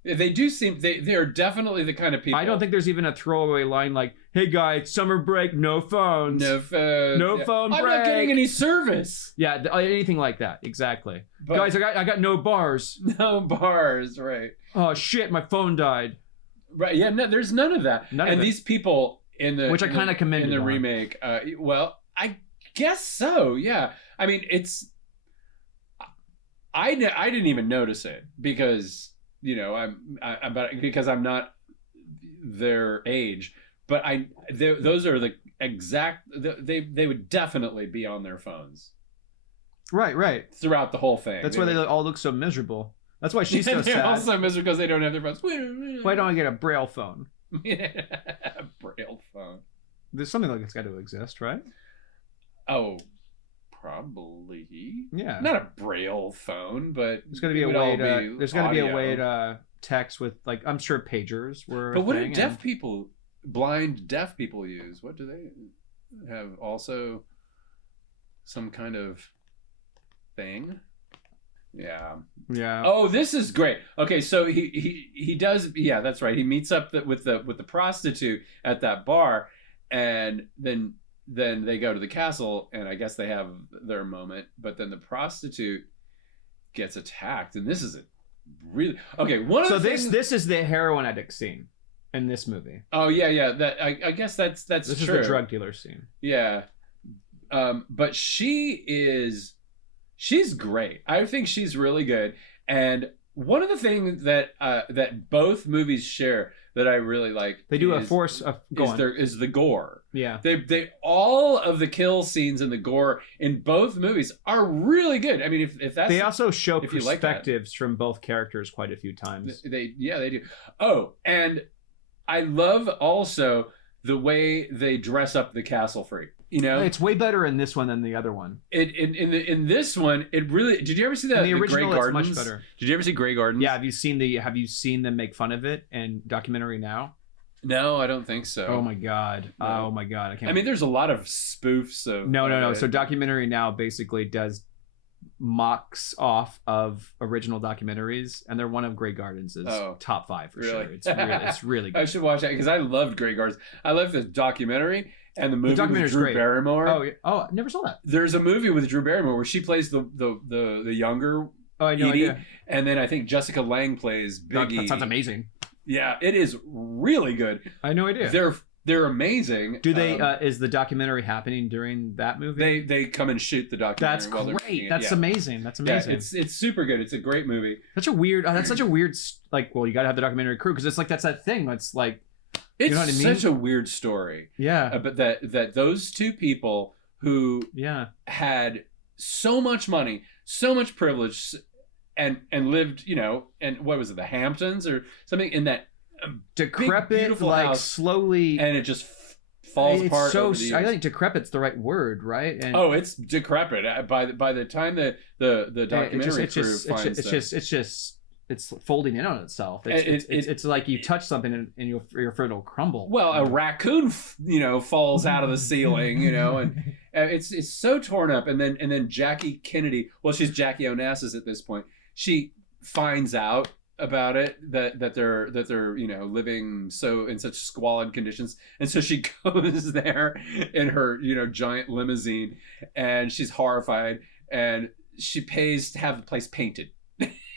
they do seem they are definitely the kind of people. I don't think there's even a throwaway line like, "Hey guys, summer break, no phones, no phone break. I'm not getting any service." Yeah, anything like that, exactly. But, guys, I got no bars. No bars, right? Oh shit, my phone died. Right? Yeah, no, there's none of that. And these people in the which I kind of commend in the remake. Well, I guess so. Yeah, I mean, it's. I didn't even notice it because. Because I'm not their age, but those are the exact. They would definitely be on their phones. Right. Throughout the whole thing. That's why they all look so miserable. That's why she's so sad. They're also miserable because they don't have their phones. Why don't I get a Braille phone? Yeah, a Braille phone. There's something like it's got to exist, right? Oh. Probably. Yeah. Not a Braille phone, but there's going to be a way to. There's going to be a way to text with, like, I'm sure pagers were. But what do blind deaf people use? What do they have? Also, some kind of thing. Yeah. Oh, this is great. Okay, so he does. Yeah, that's right. He meets up with the prostitute at that bar, and then they go to the castle, and I guess they have their moment, but then the prostitute gets attacked, and this is really okay. This is the heroin addict scene in this movie. Oh yeah. That I guess that's this true. This is the drug dealer scene. Yeah, but she's great. I think she's really good, and one of the things that both movies share that I really like. They do a force of is the gore. Yeah. They all of the kill scenes and the gore in both movies are really good. I mean, if that's they also show perspectives from both characters quite a few times. They do. Oh, and I love also the way they dress up the castle freak. It's way better in this one than the other one. In this one, it really. Did you ever see that? In the original, Grey Gardens? It's much better. Did you ever see Grey Gardens? Yeah. Have you seen them make fun of it in documentary now? No, I don't think so. Oh my god. No. Oh my god. I can't. I mean, there's a lot of spoofs of. No. So documentary now basically does mocks off of original documentaries, and they're one of Grey Gardens' top 5 for sure. It's really good. I should watch that because I loved Grey Gardens. I loved the documentary. And the movie with Drew Barrymore. Oh, I never saw that. There's a movie with Drew Barrymore where she plays the younger Edie, and then I think Jessica Lange plays Biggie. That sounds amazing. Yeah, it is really good. I had no idea. They're amazing. Do they? Is the documentary happening during that movie? They come and shoot the documentary. That's great. That's amazing. That's amazing. Yeah, it's super good. It's a great movie. Such a weird. That's such a weird. Like, well, you got to have the documentary crew because it's like that's that thing. It's like. It's you know what I mean? Such a weird story. Yeah. But that those two people who had so much money, so much privilege, and lived, and what was it, the Hamptons or something, in that decrepit, big, beautiful house, slowly, and it just falls apart. So I think decrepit's the right word, right? And it's decrepit. By the time the documentary crew finds it. It's folding in on itself. It's like you touch something and you're afraid it'll crumble. Well, a raccoon, falls out of the ceiling, and it's so torn up. And then Jackie Kennedy, well, she's Jackie Onassis at this point. She finds out about it that they're living in such squalid conditions, and so she goes there in her giant limousine, and she's horrified, and she pays to have the place painted.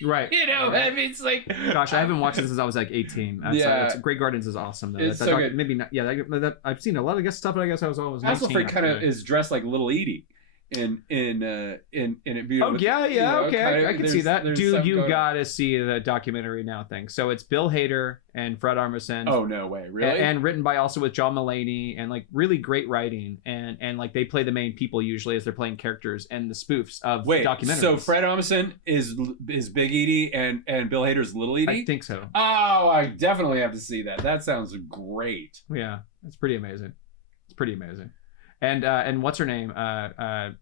Right. You know, I mean, it's like, gosh, I haven't watched it since I was like 18. Great Gardens is awesome though. It's so good. Maybe not. Yeah, I've seen a lot of stuff, but I guess I was always 19. Hasselfreid kind of is dressed like Little Edie in it. Oh yeah, okay, I can see that. Dude, you gotta see the documentary now thing. So it's Bill Hader and Fred Armisen. Oh no way, really? And written by also with John Mulaney, and like really great writing, and like they play the main people usually as they're playing characters and the spoofs of documentaries. So Fred Armisen is Big Edie and Bill Hader's Little Edie? I think so. Oh, I definitely have to see that. That sounds great. Yeah, it's pretty amazing. And what's her name?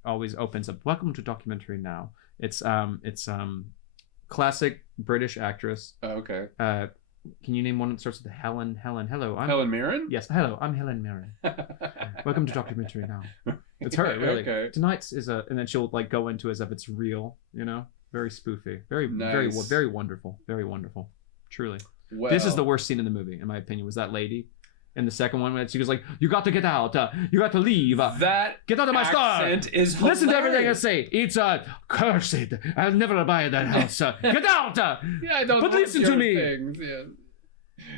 Always opens up. Welcome to documentary now. It's classic British actress. Oh, okay. Can you name one that starts with Helen? Hello, I'm Helen Mirren. Yes, hello, I'm Helen Mirren. Welcome to documentary now. It's her, really. Okay. Tonight's is and then she'll like go into as if it's real. You know, very spoofy, very nice. very wonderful, very wonderful. Truly. Well, this is the worst scene in the movie, in my opinion. Was that lady? And the second one, when she was like, "You got to get out. You got to leave. That get out of my store. Is listen to everything I say. It's cursed. I'll never buy that house. Get out. Yeah, I don't. But listen to me. Things.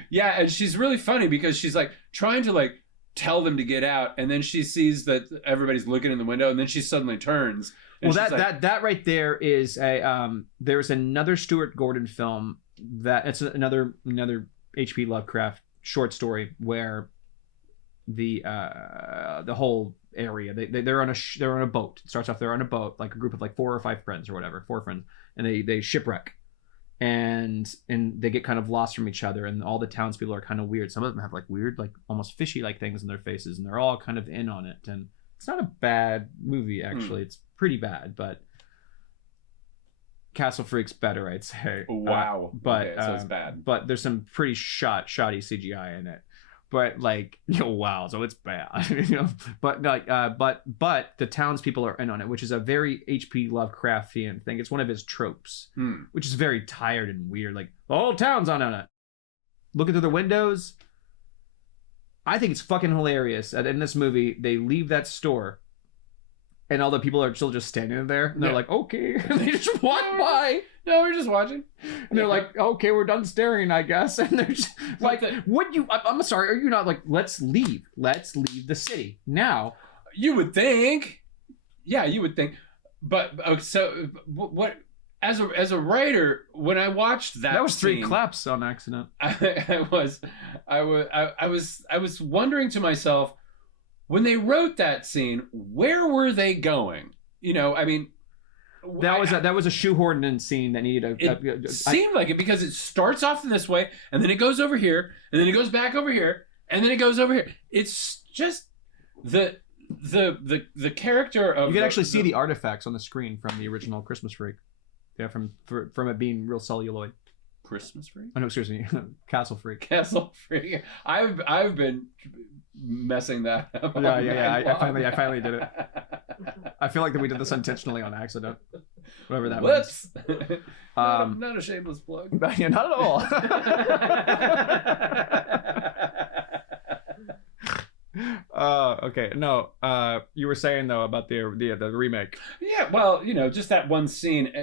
Yeah, and she's really funny because she's like trying to like tell them to get out, and then she sees that everybody's looking in the window, and then she suddenly turns. Well, that right there is a there's another Stuart Gordon film that it's another H.P. Lovecraft short story where the whole area they're on a boat. It starts off they're on a boat, like a group of like 4 or 5 friends or whatever, 4 friends, and they shipwreck, and they get kind of lost from each other, and all the townspeople are kind of weird. Some of them have like weird, like almost fishy like things in their faces, and they're all kind of in on it. And it's not a bad movie actually. It's pretty bad, but Castle Freak's better, I'd say. Wow. But okay, so it's bad. But there's some pretty shoddy CGI in it. But like, wow, so it's bad. But like, but the townspeople are in on it, which is a very H.P. Lovecraftian thing. It's one of his tropes, which is very tired and weird. Like the whole town's on it. Looking through the windows. I think it's fucking hilarious. And in this movie, they leave that store. And all the people are still just standing there. And they're like, okay. And they just walk by. No, we're just watching. And they're like, okay, we're done staring, I guess. And they're just like, I'm sorry, are you not like, let's leave. Let's leave the city now. You would think. Yeah, you would think. But so what, as a writer, when I watched that was 3 scene, claps on accident. I was wondering to myself, when they wrote that scene, where were they going? You know, I mean, that was a shoehorned in scene that needed it seemed like it, because it starts off in this way, and then it goes over here, and then it goes back over here, and then it goes over here. It's just the character of. You can actually see the artifacts on the screen from the original Christmas Freak. Yeah, from it being real celluloid. Christmas Freak? Oh no, excuse me, Castle Freak. Castle Freak. I've been messing that up. Yeah. I finally did it. I feel like that we did this intentionally on accident. Whatever that was. Not a shameless plug. Yeah, not at all. Okay. No. You were saying though about the remake. Yeah. Well, just that one scene.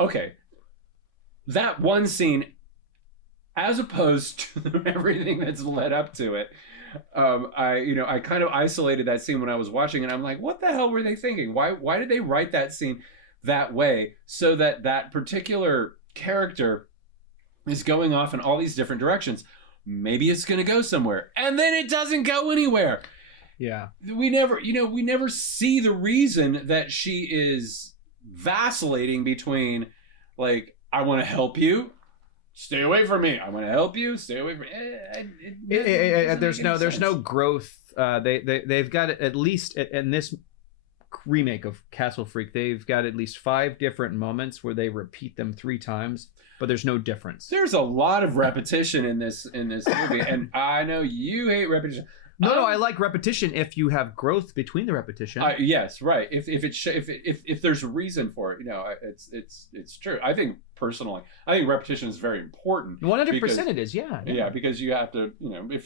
Okay. That one scene, as opposed to everything that's led up to it, I kind of isolated that scene when I was watching, and I'm like, what the hell were they thinking? Why did they write that scene that way, so that particular character is going off in all these different directions? Maybe it's going to go somewhere, and then it doesn't go anywhere. Yeah. We never see the reason that she is vacillating between, like, I want to help you, stay away from me. I want to help you, stay away from me. There's no growth. They've got at least in this remake of Castle Freak, they've got at least 5 different moments where they repeat them 3 times, but there's no difference. There's a lot of repetition in this movie, and I know you hate repetition. No, I like repetition if you have growth between the repetition. Yes, right. If there's a reason for it, it's true. I think personally, repetition is very important. 100% it is, yeah. Yeah, because you have to,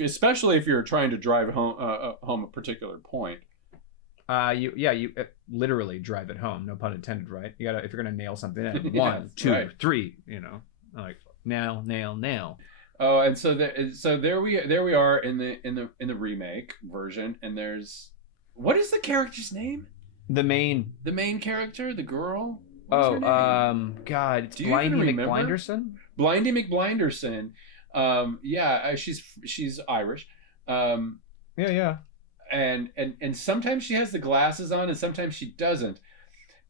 especially if you're trying to drive home a particular point. You literally drive it home. No pun intended, right? You gotta, if you're gonna nail something in, one, two, right. Three. You know, like nail. Oh, and so there we are in the remake version, and there's, what is the character's name? The main character, the girl. God, it's Blindy McBlinderson. Blindy McBlinderson. She's Irish. Yeah. And sometimes she has the glasses on, and sometimes she doesn't.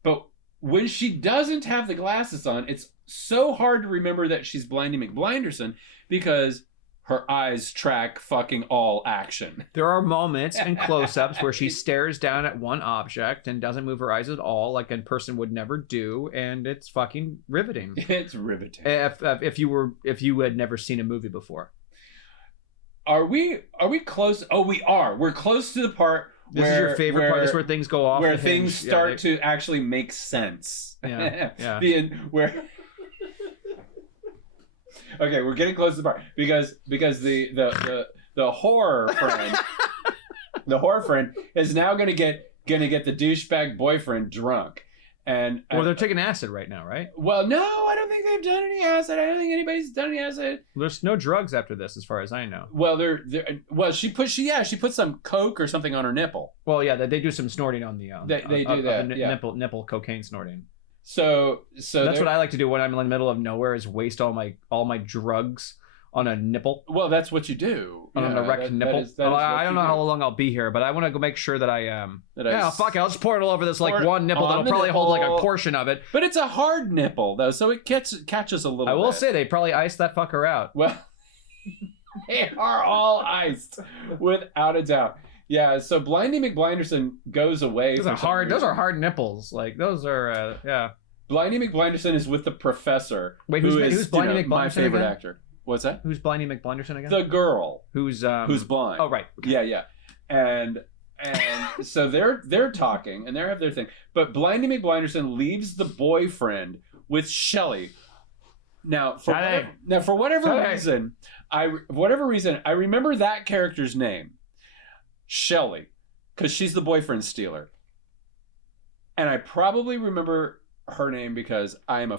But when she doesn't have the glasses on, it's so hard to remember that she's Blindy McBlinderson because her eyes track fucking all action. There are moments and close-ups where she stares down at one object and doesn't move her eyes at all, like a person would never do, and it's fucking riveting. It's riveting. If you had never seen a movie before. Are we close? Oh, we are. We're close to the part where... This is your favorite part. This is where things go off where things start to actually make sense. Yeah. Okay, we're getting close to the part. Because the horror friend... the horror friend is now gonna get the douchebag boyfriend drunk. Well, they're taking acid right now, right? Well, no, I don't think they've done any acid. I don't think anybody's done any acid. There's no drugs after this, as far as I know. Well, she put some coke or something on her nipple. Well, yeah, they do some snorting on the they do that. Nipple cocaine snorting. So that's what I like to do when I'm in the middle of nowhere, is waste all my drugs on a nipple. Well, that's what you do. On an erect nipple. I don't know how long I'll be here, but I want to go make sure that fuck it, I'll just pour it all over this one nipple that'll probably hold like a portion of it. But it's a hard nipple though, so it catches a little bit. I will say they probably iced that fucker out. Well, they are all iced, without a doubt. Yeah, so Blindy McBlinderson goes away. Those are hard nipples. Like those are yeah. Blindy McBlinderson is with the professor. Wait, who's Blindy McBlinderson? My favorite again? Actor. What's that? Who's Blindy McBlinderson again? The girl who's blind. Oh, right. Okay. Yeah. And so they're talking and they have their thing. But Blindy McBlinderson leaves the boyfriend with Shelley. Now, for whatever reason, I remember that character's name, Shelley, because she's the boyfriend stealer. And I probably remember her name because I'm a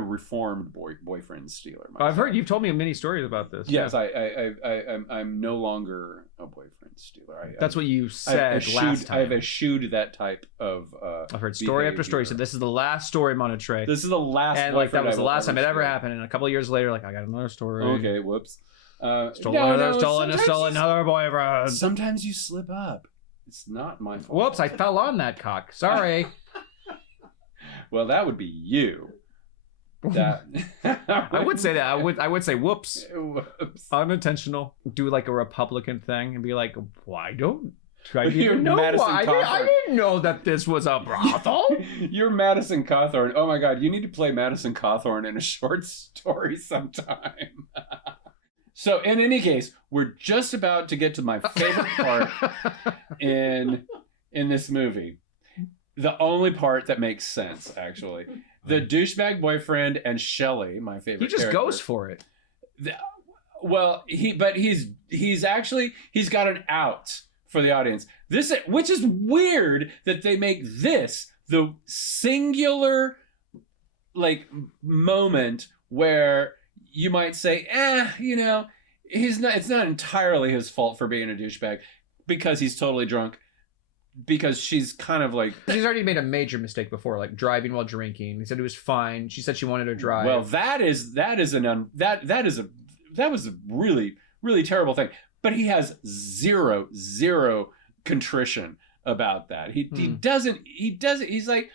reformed boyfriend stealer. I've heard, you've told me many stories about this. Yes, yeah. I'm no longer a boyfriend stealer. That's what you said last time. I've eschewed that type of I've heard story after story. So this is the last story, Monterey. This is the last, and like that was the last time it ever happened. And a couple of years later, like I got another story. Okay, whoops. Stole another boyfriend. Sometimes you slip up. It's not my fault. Whoops! I fell on that cock. Sorry. Well, that would be you. That I would say that. I would say whoops. Unintentional. Do like a Republican thing and be like, why don't I didn't know why? I didn't know that this was a brothel. You're Madison Cawthorn. Oh my God, you need to play Madison Cawthorn in a short story sometime. So in any case, we're just about to get to my favorite part in this movie. The only part that makes sense, actually. The douchebag boyfriend and Shelley, my favorite character. He just goes for it. He's got an out for the audience. Which is weird that they make this the singular moment where you might say, it's not entirely his fault for being a douchebag because he's totally drunk. Because she's kind of like... She's already made a major mistake before, like driving while drinking. He said it was fine. She said she wanted to drive. Well, that was a really, really terrible thing. But he has zero contrition about that. He doesn't, he's like,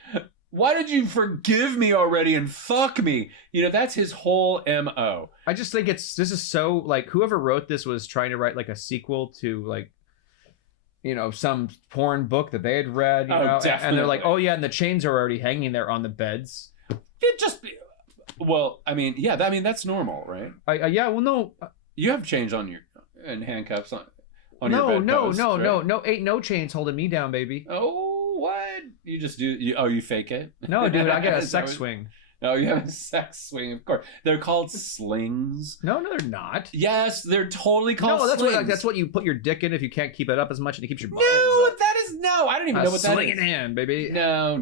why did you forgive me already and fuck me? That's his whole MO. I just think this is so, like, whoever wrote this was trying to write like a sequel to like, some porn book that they had read, definitely. And they're like, oh yeah, and the chains are already hanging there on the beds. That's normal, right? No. You have chains on your and handcuffs on your bed. No, ain't no chains holding me down, baby. Oh, what? You just do? You fake it? No, dude, I got a sex swing. Oh, you have a sex swing, of course. They're called slings. No, they're not. Yes, they're totally called slings. That's what you put your dick in if you can't keep it up as much and it keeps your balls No, up. that is no. I don't even know what that is. Swinging hand, baby. No.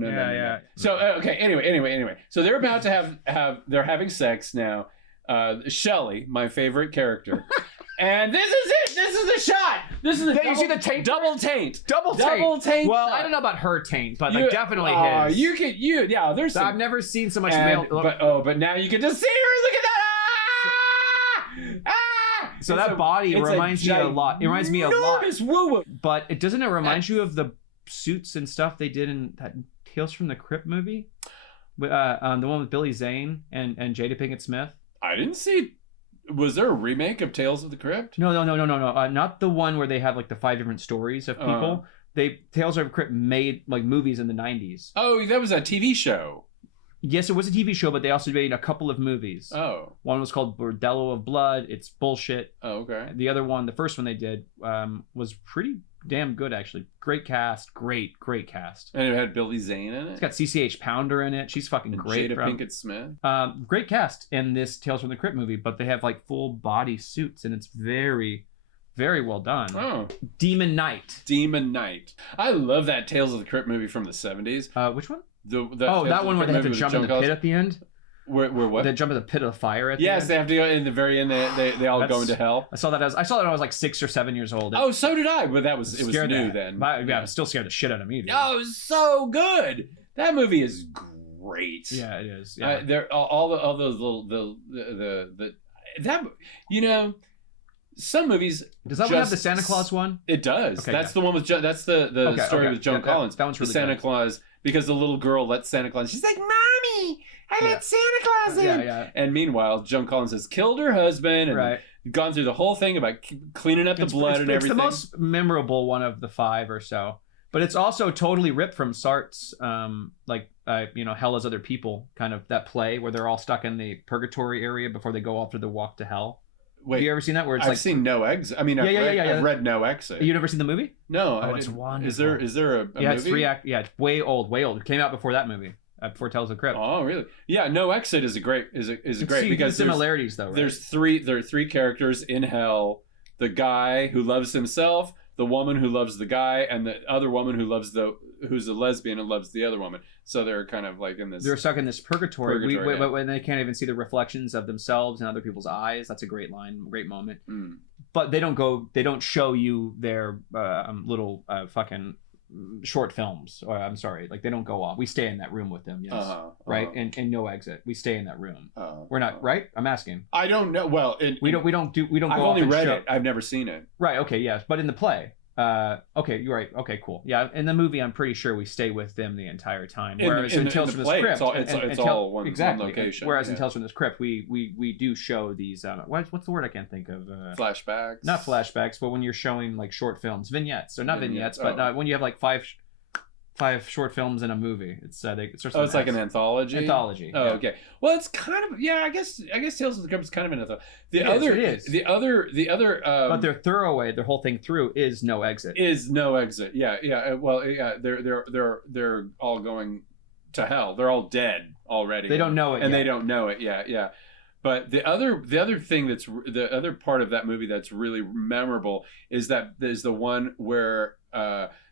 So okay. Anyway. So they're about to they're having sex now. Shelley, my favorite character. And this is it. This is the shot. This is the you see the taint? Double taint. Double taint. Well, shot. I don't know about her taint, but like definitely his. There's some, I've never seen so much male. But now you can just see her. Look at that. So that body reminds me a lot. It reminds me a lot. But doesn't it remind you of the suits and stuff they did in that Tales from the Crypt movie? The one with Billy Zane and Jada Pinkett Smith. I didn't see. Was there a remake of Tales of the Crypt? No. Not the one where they have like the 5 different stories of people. Tales of the Crypt made like movies in the 90s. Oh, that was a TV show. Yes, it was a TV show, but they also made a couple of movies. Oh. One was called Bordello of Blood. It's bullshit. Oh, okay. The other one, the first one they did, was pretty damn good, actually. Great cast. Great cast. And it had Billy Zane in it? It's got CCH Pounder in it. She's fucking great. Jada Pinkett Smith? Great cast in this Tales from the Crypt movie, but they have like full body suits, and it's very, very well done. Oh. Demon Knight. I love that Tales of the Crypt movie from the 70s. Which one? That one where they have to jump in the pit at the end? Where what? They jump in the pit of fire at the end? Yes, they have to go in the very end. They all go into hell. I saw that when I was like 6 or 7 years old. So did I, but it was new then. I'm still scared the shit out of me, dude. Oh, it was so good. That movie is great. Yeah, it is. Yeah. There all those little some movies. Does that one have the Santa Claus one? It does. Okay, that's the one with that's the story with Joan Collins. That one's really Santa Claus, because the little girl lets Santa Claus. She's like, "Mommy, I let Santa Claus in." Yeah. And meanwhile, Joan Collins has killed her husband and gone through the whole thing about cleaning up the blood and everything. It's the most memorable one of the 5 or so. But it's also totally ripped from Sartre's, Hell as Other People, kind of that play where they're all stuck in the purgatory area before they go off to the walk to hell. Wait, have you ever seen that? Where it's I've seen No Exit. I mean, I've read No Exit. You never seen the movie? No. It's wonderful. Is there a movie? It's 3 act. Yeah, it's way old. It came out before that movie. Before Tales of the Crypt. Oh, really? Yeah, No Exit is great because similarities though. Right? There are 3 characters in hell: the guy who loves himself, the woman who loves the guy, and the other woman who's a lesbian and loves the other woman. So they're kind of like in this. They're stuck in this purgatory. But when they can't even see the reflections of themselves in other people's eyes, that's a great line, great moment. Mm. But they don't show you their little fucking short films. Or I'm sorry, like they don't go off. We stay in that room with them. Yes, right. And No Exit. We stay in that room. We're not right. I'm asking. I don't know. Well, we don't. I've go only off and read show. it. I've never seen it. Right. Okay. Yes. But in the play. Okay, you're right. Okay, cool. Yeah, in the movie, I'm pretty sure we stay with them the entire time. Whereas in Tales from the Crypt, it's all one location. Whereas in Tales from the Crypt, we do show these. What's the word I can't think of? Flashbacks. Not flashbacks, but when you're showing like short films, vignettes. Or not vignettes, but when you have like five short films in a movie. It's it's like an anthology. Anthology. Oh, yeah. Okay. Well, it's kind of I guess Tales of the Crypt is kind of an anthology. The other. But their throwaway, their whole thing through is No Exit. Yeah. Well, yeah. They're all going to hell. They're all dead already. They don't know it, and they don't know it. Yeah. But the other thing that's the other part of that movie that's really memorable is that there's the one where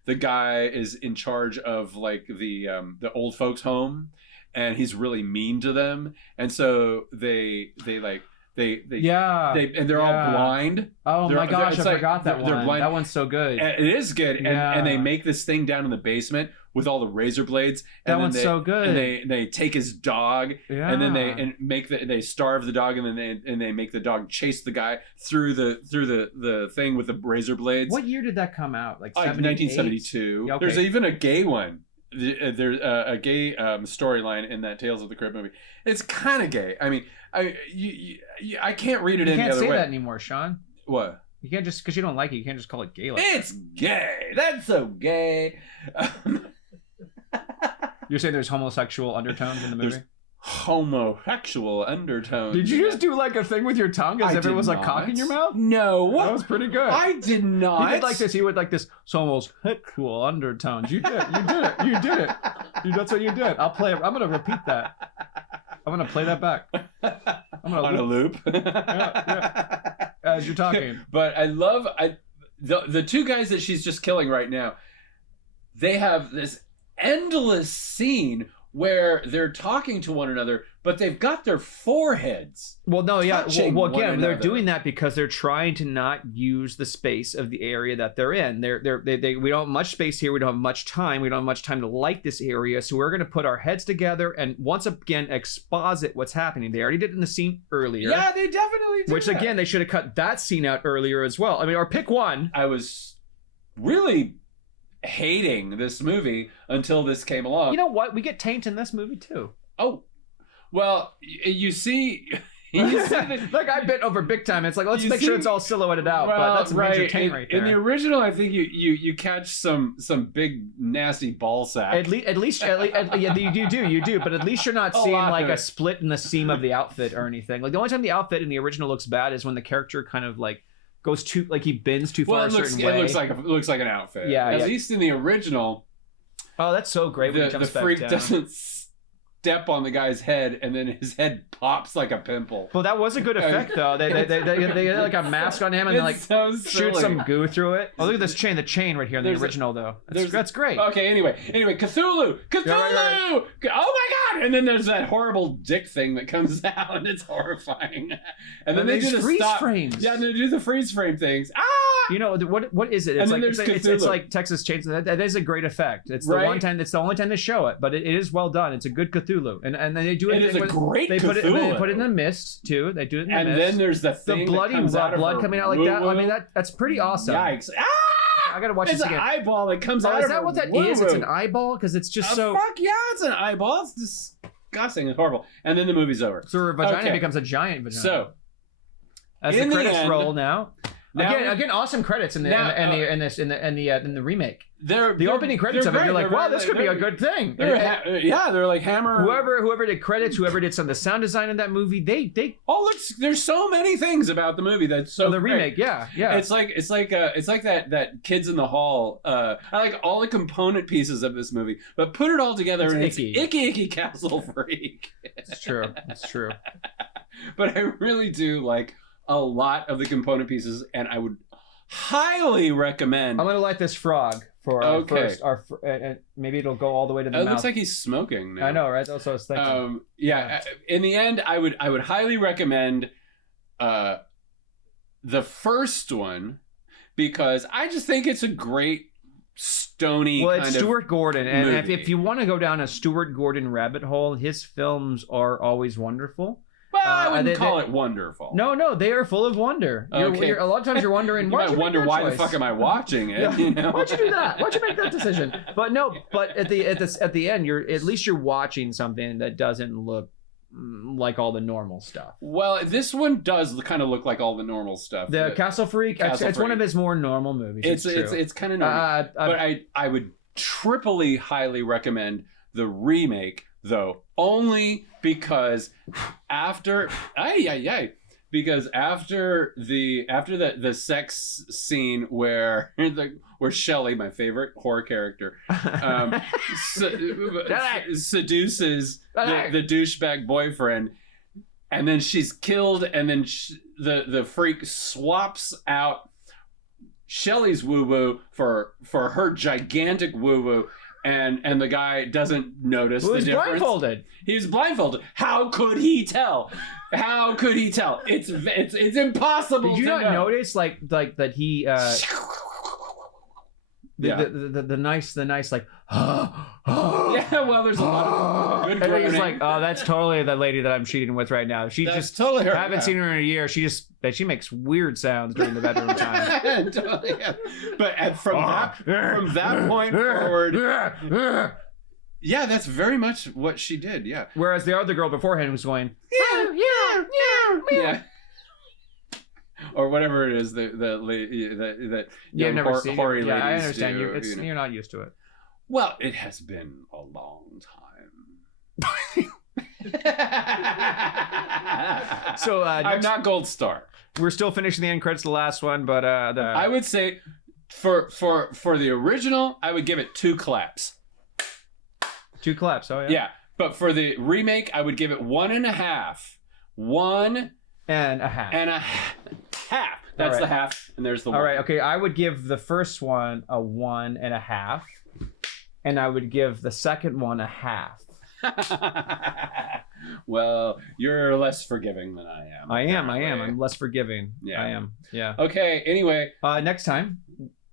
the guy is in charge of like the old folks home, and he's really mean to them, and so they're all blind. Oh my gosh, I forgot that one. They're blind. That one's so good. And it is good, and they make this thing down in the basement with all the razor blades. That one's so good. And they take his dog, and then they starve the dog, and then they make the dog chase the guy through the thing with the razor blades. What year did that come out? Like 1972. Okay. There's even a gay one. There's a gay storyline in that Tales of the Crypt movie. It's kind of gay. I mean, I can't read it any other way. You can't say that anymore, Sean. What? You can't just because you don't like it. You can't just call it gay. It's gay. That's so gay. You're saying there's homosexual undertones in the movie? There's homosexual undertones. Did you just do like a thing with your tongue as if it was like cock in your mouth? No. That was pretty good. I did not. He did like this. He would like this homosexual undertones. You did it. That's what you did. I'll play it. I'm going to repeat that. I'm going to play that back. I'm going to loop. Yeah. As you're talking. But I love the 2 guys that she's just killing right now. they have this endless scene where they're talking to one another, but they've got their foreheads. Well, no, yeah. Well, again, one they're another. doing that because they're trying to not use the space of the area that they're in. We don't have much space here. We don't have much time. We don't have much time to like this area. So we're going to put our heads together and once again exposit what's happening. They already did it in the scene earlier. Yeah, they definitely did. Which again, they should have cut that scene out earlier as well. I mean, or pick one. I was really hating this movie until this came along. You know what? We get taint in this movie too. Oh, well, you see. Like I bent over big time. It's like let's make sure it's all silhouetted out. Well, but that's a major taint in, right there. In the original, I think you catch some big nasty ball sack. At least, yeah, you do. But at least you're not seeing like a split in the seam of the outfit or anything. Like the only time the outfit in the original looks bad is when the character kind of like goes too, like he bends too far a certain way. It looks like an outfit. Yeah, At least in the original. Oh, that's so great when he jumps back down. The freak doesn't step on the guy's head and then his head pops like a pimple. Well, that was a good effect though. They had like a mask on him and they like so shoot some goo through it. Oh, look at this chain. The chain right here in the original though. That's great. Okay, anyway, Cthulhu! Right. Oh my god! And then there's that horrible dick thing that comes out and it's horrifying. And then they do the freeze frames. Yeah, and they do the freeze frame things. Ah! You know what is it? It's like it's like Texas Chainsaw. That is a great effect. It's the one time. It's the only time they show it, but it is well done. It's a good Cthulhu, and they do it. It is a great Cthulhu. They put it in the mist too. They do it in the mist. And then there's the thing bloody blood coming out like that. I mean that's pretty awesome. Yikes! Ah! I gotta watch this again. It's an eyeball that comes out. Is that what that is? It's an eyeball because it's just so. Fuck yeah! It's an eyeball. It's disgusting. It's horrible. And then the movie's over. So her vagina becomes a giant vagina. So as the credits roll now. Again, awesome credits in the remake. The opening credits of it, you're like, wow, this could be a good thing. They're like Hammer. Whoever did credits, whoever did some of the sound design in that movie, they. Oh, look, there's so many things about the movie that's so. The remake, yeah. It's like that Kids in the Hall. I like all the component pieces of this movie, but put it all together and it's icky Castle Freak. It's true. But I really do like a lot of the component pieces, and I would highly recommend. I'm gonna light this frog for our first. Maybe it'll go all the way to the mouth. It looks like he's smoking now. I know, right? That's what I was thinking. In the end, I would highly recommend the first one because I just think it's a great stony. Well, it's Stuart Gordon, and if you want to go down a Stuart Gordon rabbit hole, his films are always wonderful. Well, I wouldn't call it wonderful. No, they are full of wonder. Okay. A lot of times you're wondering, you might wonder why the fuck am I watching it? Yeah. You know? Why'd you do that? Why'd you make that decision? But at the end, at least you're watching something that doesn't look like all the normal stuff. Well, this one does kind of look like all the normal stuff. The Castle Freak, it's one of his more normal movies. It's kind of normal. But I would triply highly recommend the remake, though, only because after the sex scene where Shelley, my favorite horror character, seduces the douchebag boyfriend, and then she's killed, and then the freak swaps out Shelley's woo woo for her gigantic woo woo. And the guy doesn't notice the difference. He was blindfolded. He was blindfolded. How could he tell? It's impossible. Did you not notice like that he the nice like yeah, well, there's a lot of good and he's like, oh, that's totally the lady that I'm cheating with right now. That's just totally her. I haven't seen her in a year. She makes weird sounds during the bedroom time. Totally, yeah. But from that point forward, yeah, that's very much what she did. Yeah. Whereas the other girl beforehand was going, yeah. Or whatever it is that you've never seen. Yeah, I understand. You're not used to it. Well, it has been a long time. So I'm not Gold Star. We're still finishing the end credits, the last one, but I would say for the original, I would give it 2 claps. 2 claps. Oh yeah. Yeah, but for the remake, I would give it 1.5. 1 and a half. That's right. The half, and there's the 1. All right. Okay. I would give the first one a 1.5. and I would give the second one a half. Well, you're less forgiving than I am. I am. I'm less forgiving. Yeah. I am. Yeah. Okay. Anyway, next time.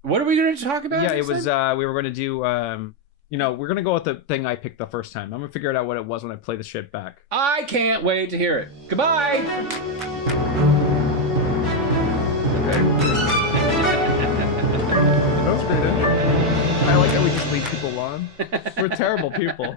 what are we going to talk about? Yeah, it was. We were going to do. We're going to go with the thing I picked the first time. I'm going to figure it out what it was when I play the shit back. I can't wait to hear it. Goodbye. Okay. That was great, isn't it? I like how we just leave people on. We're terrible people.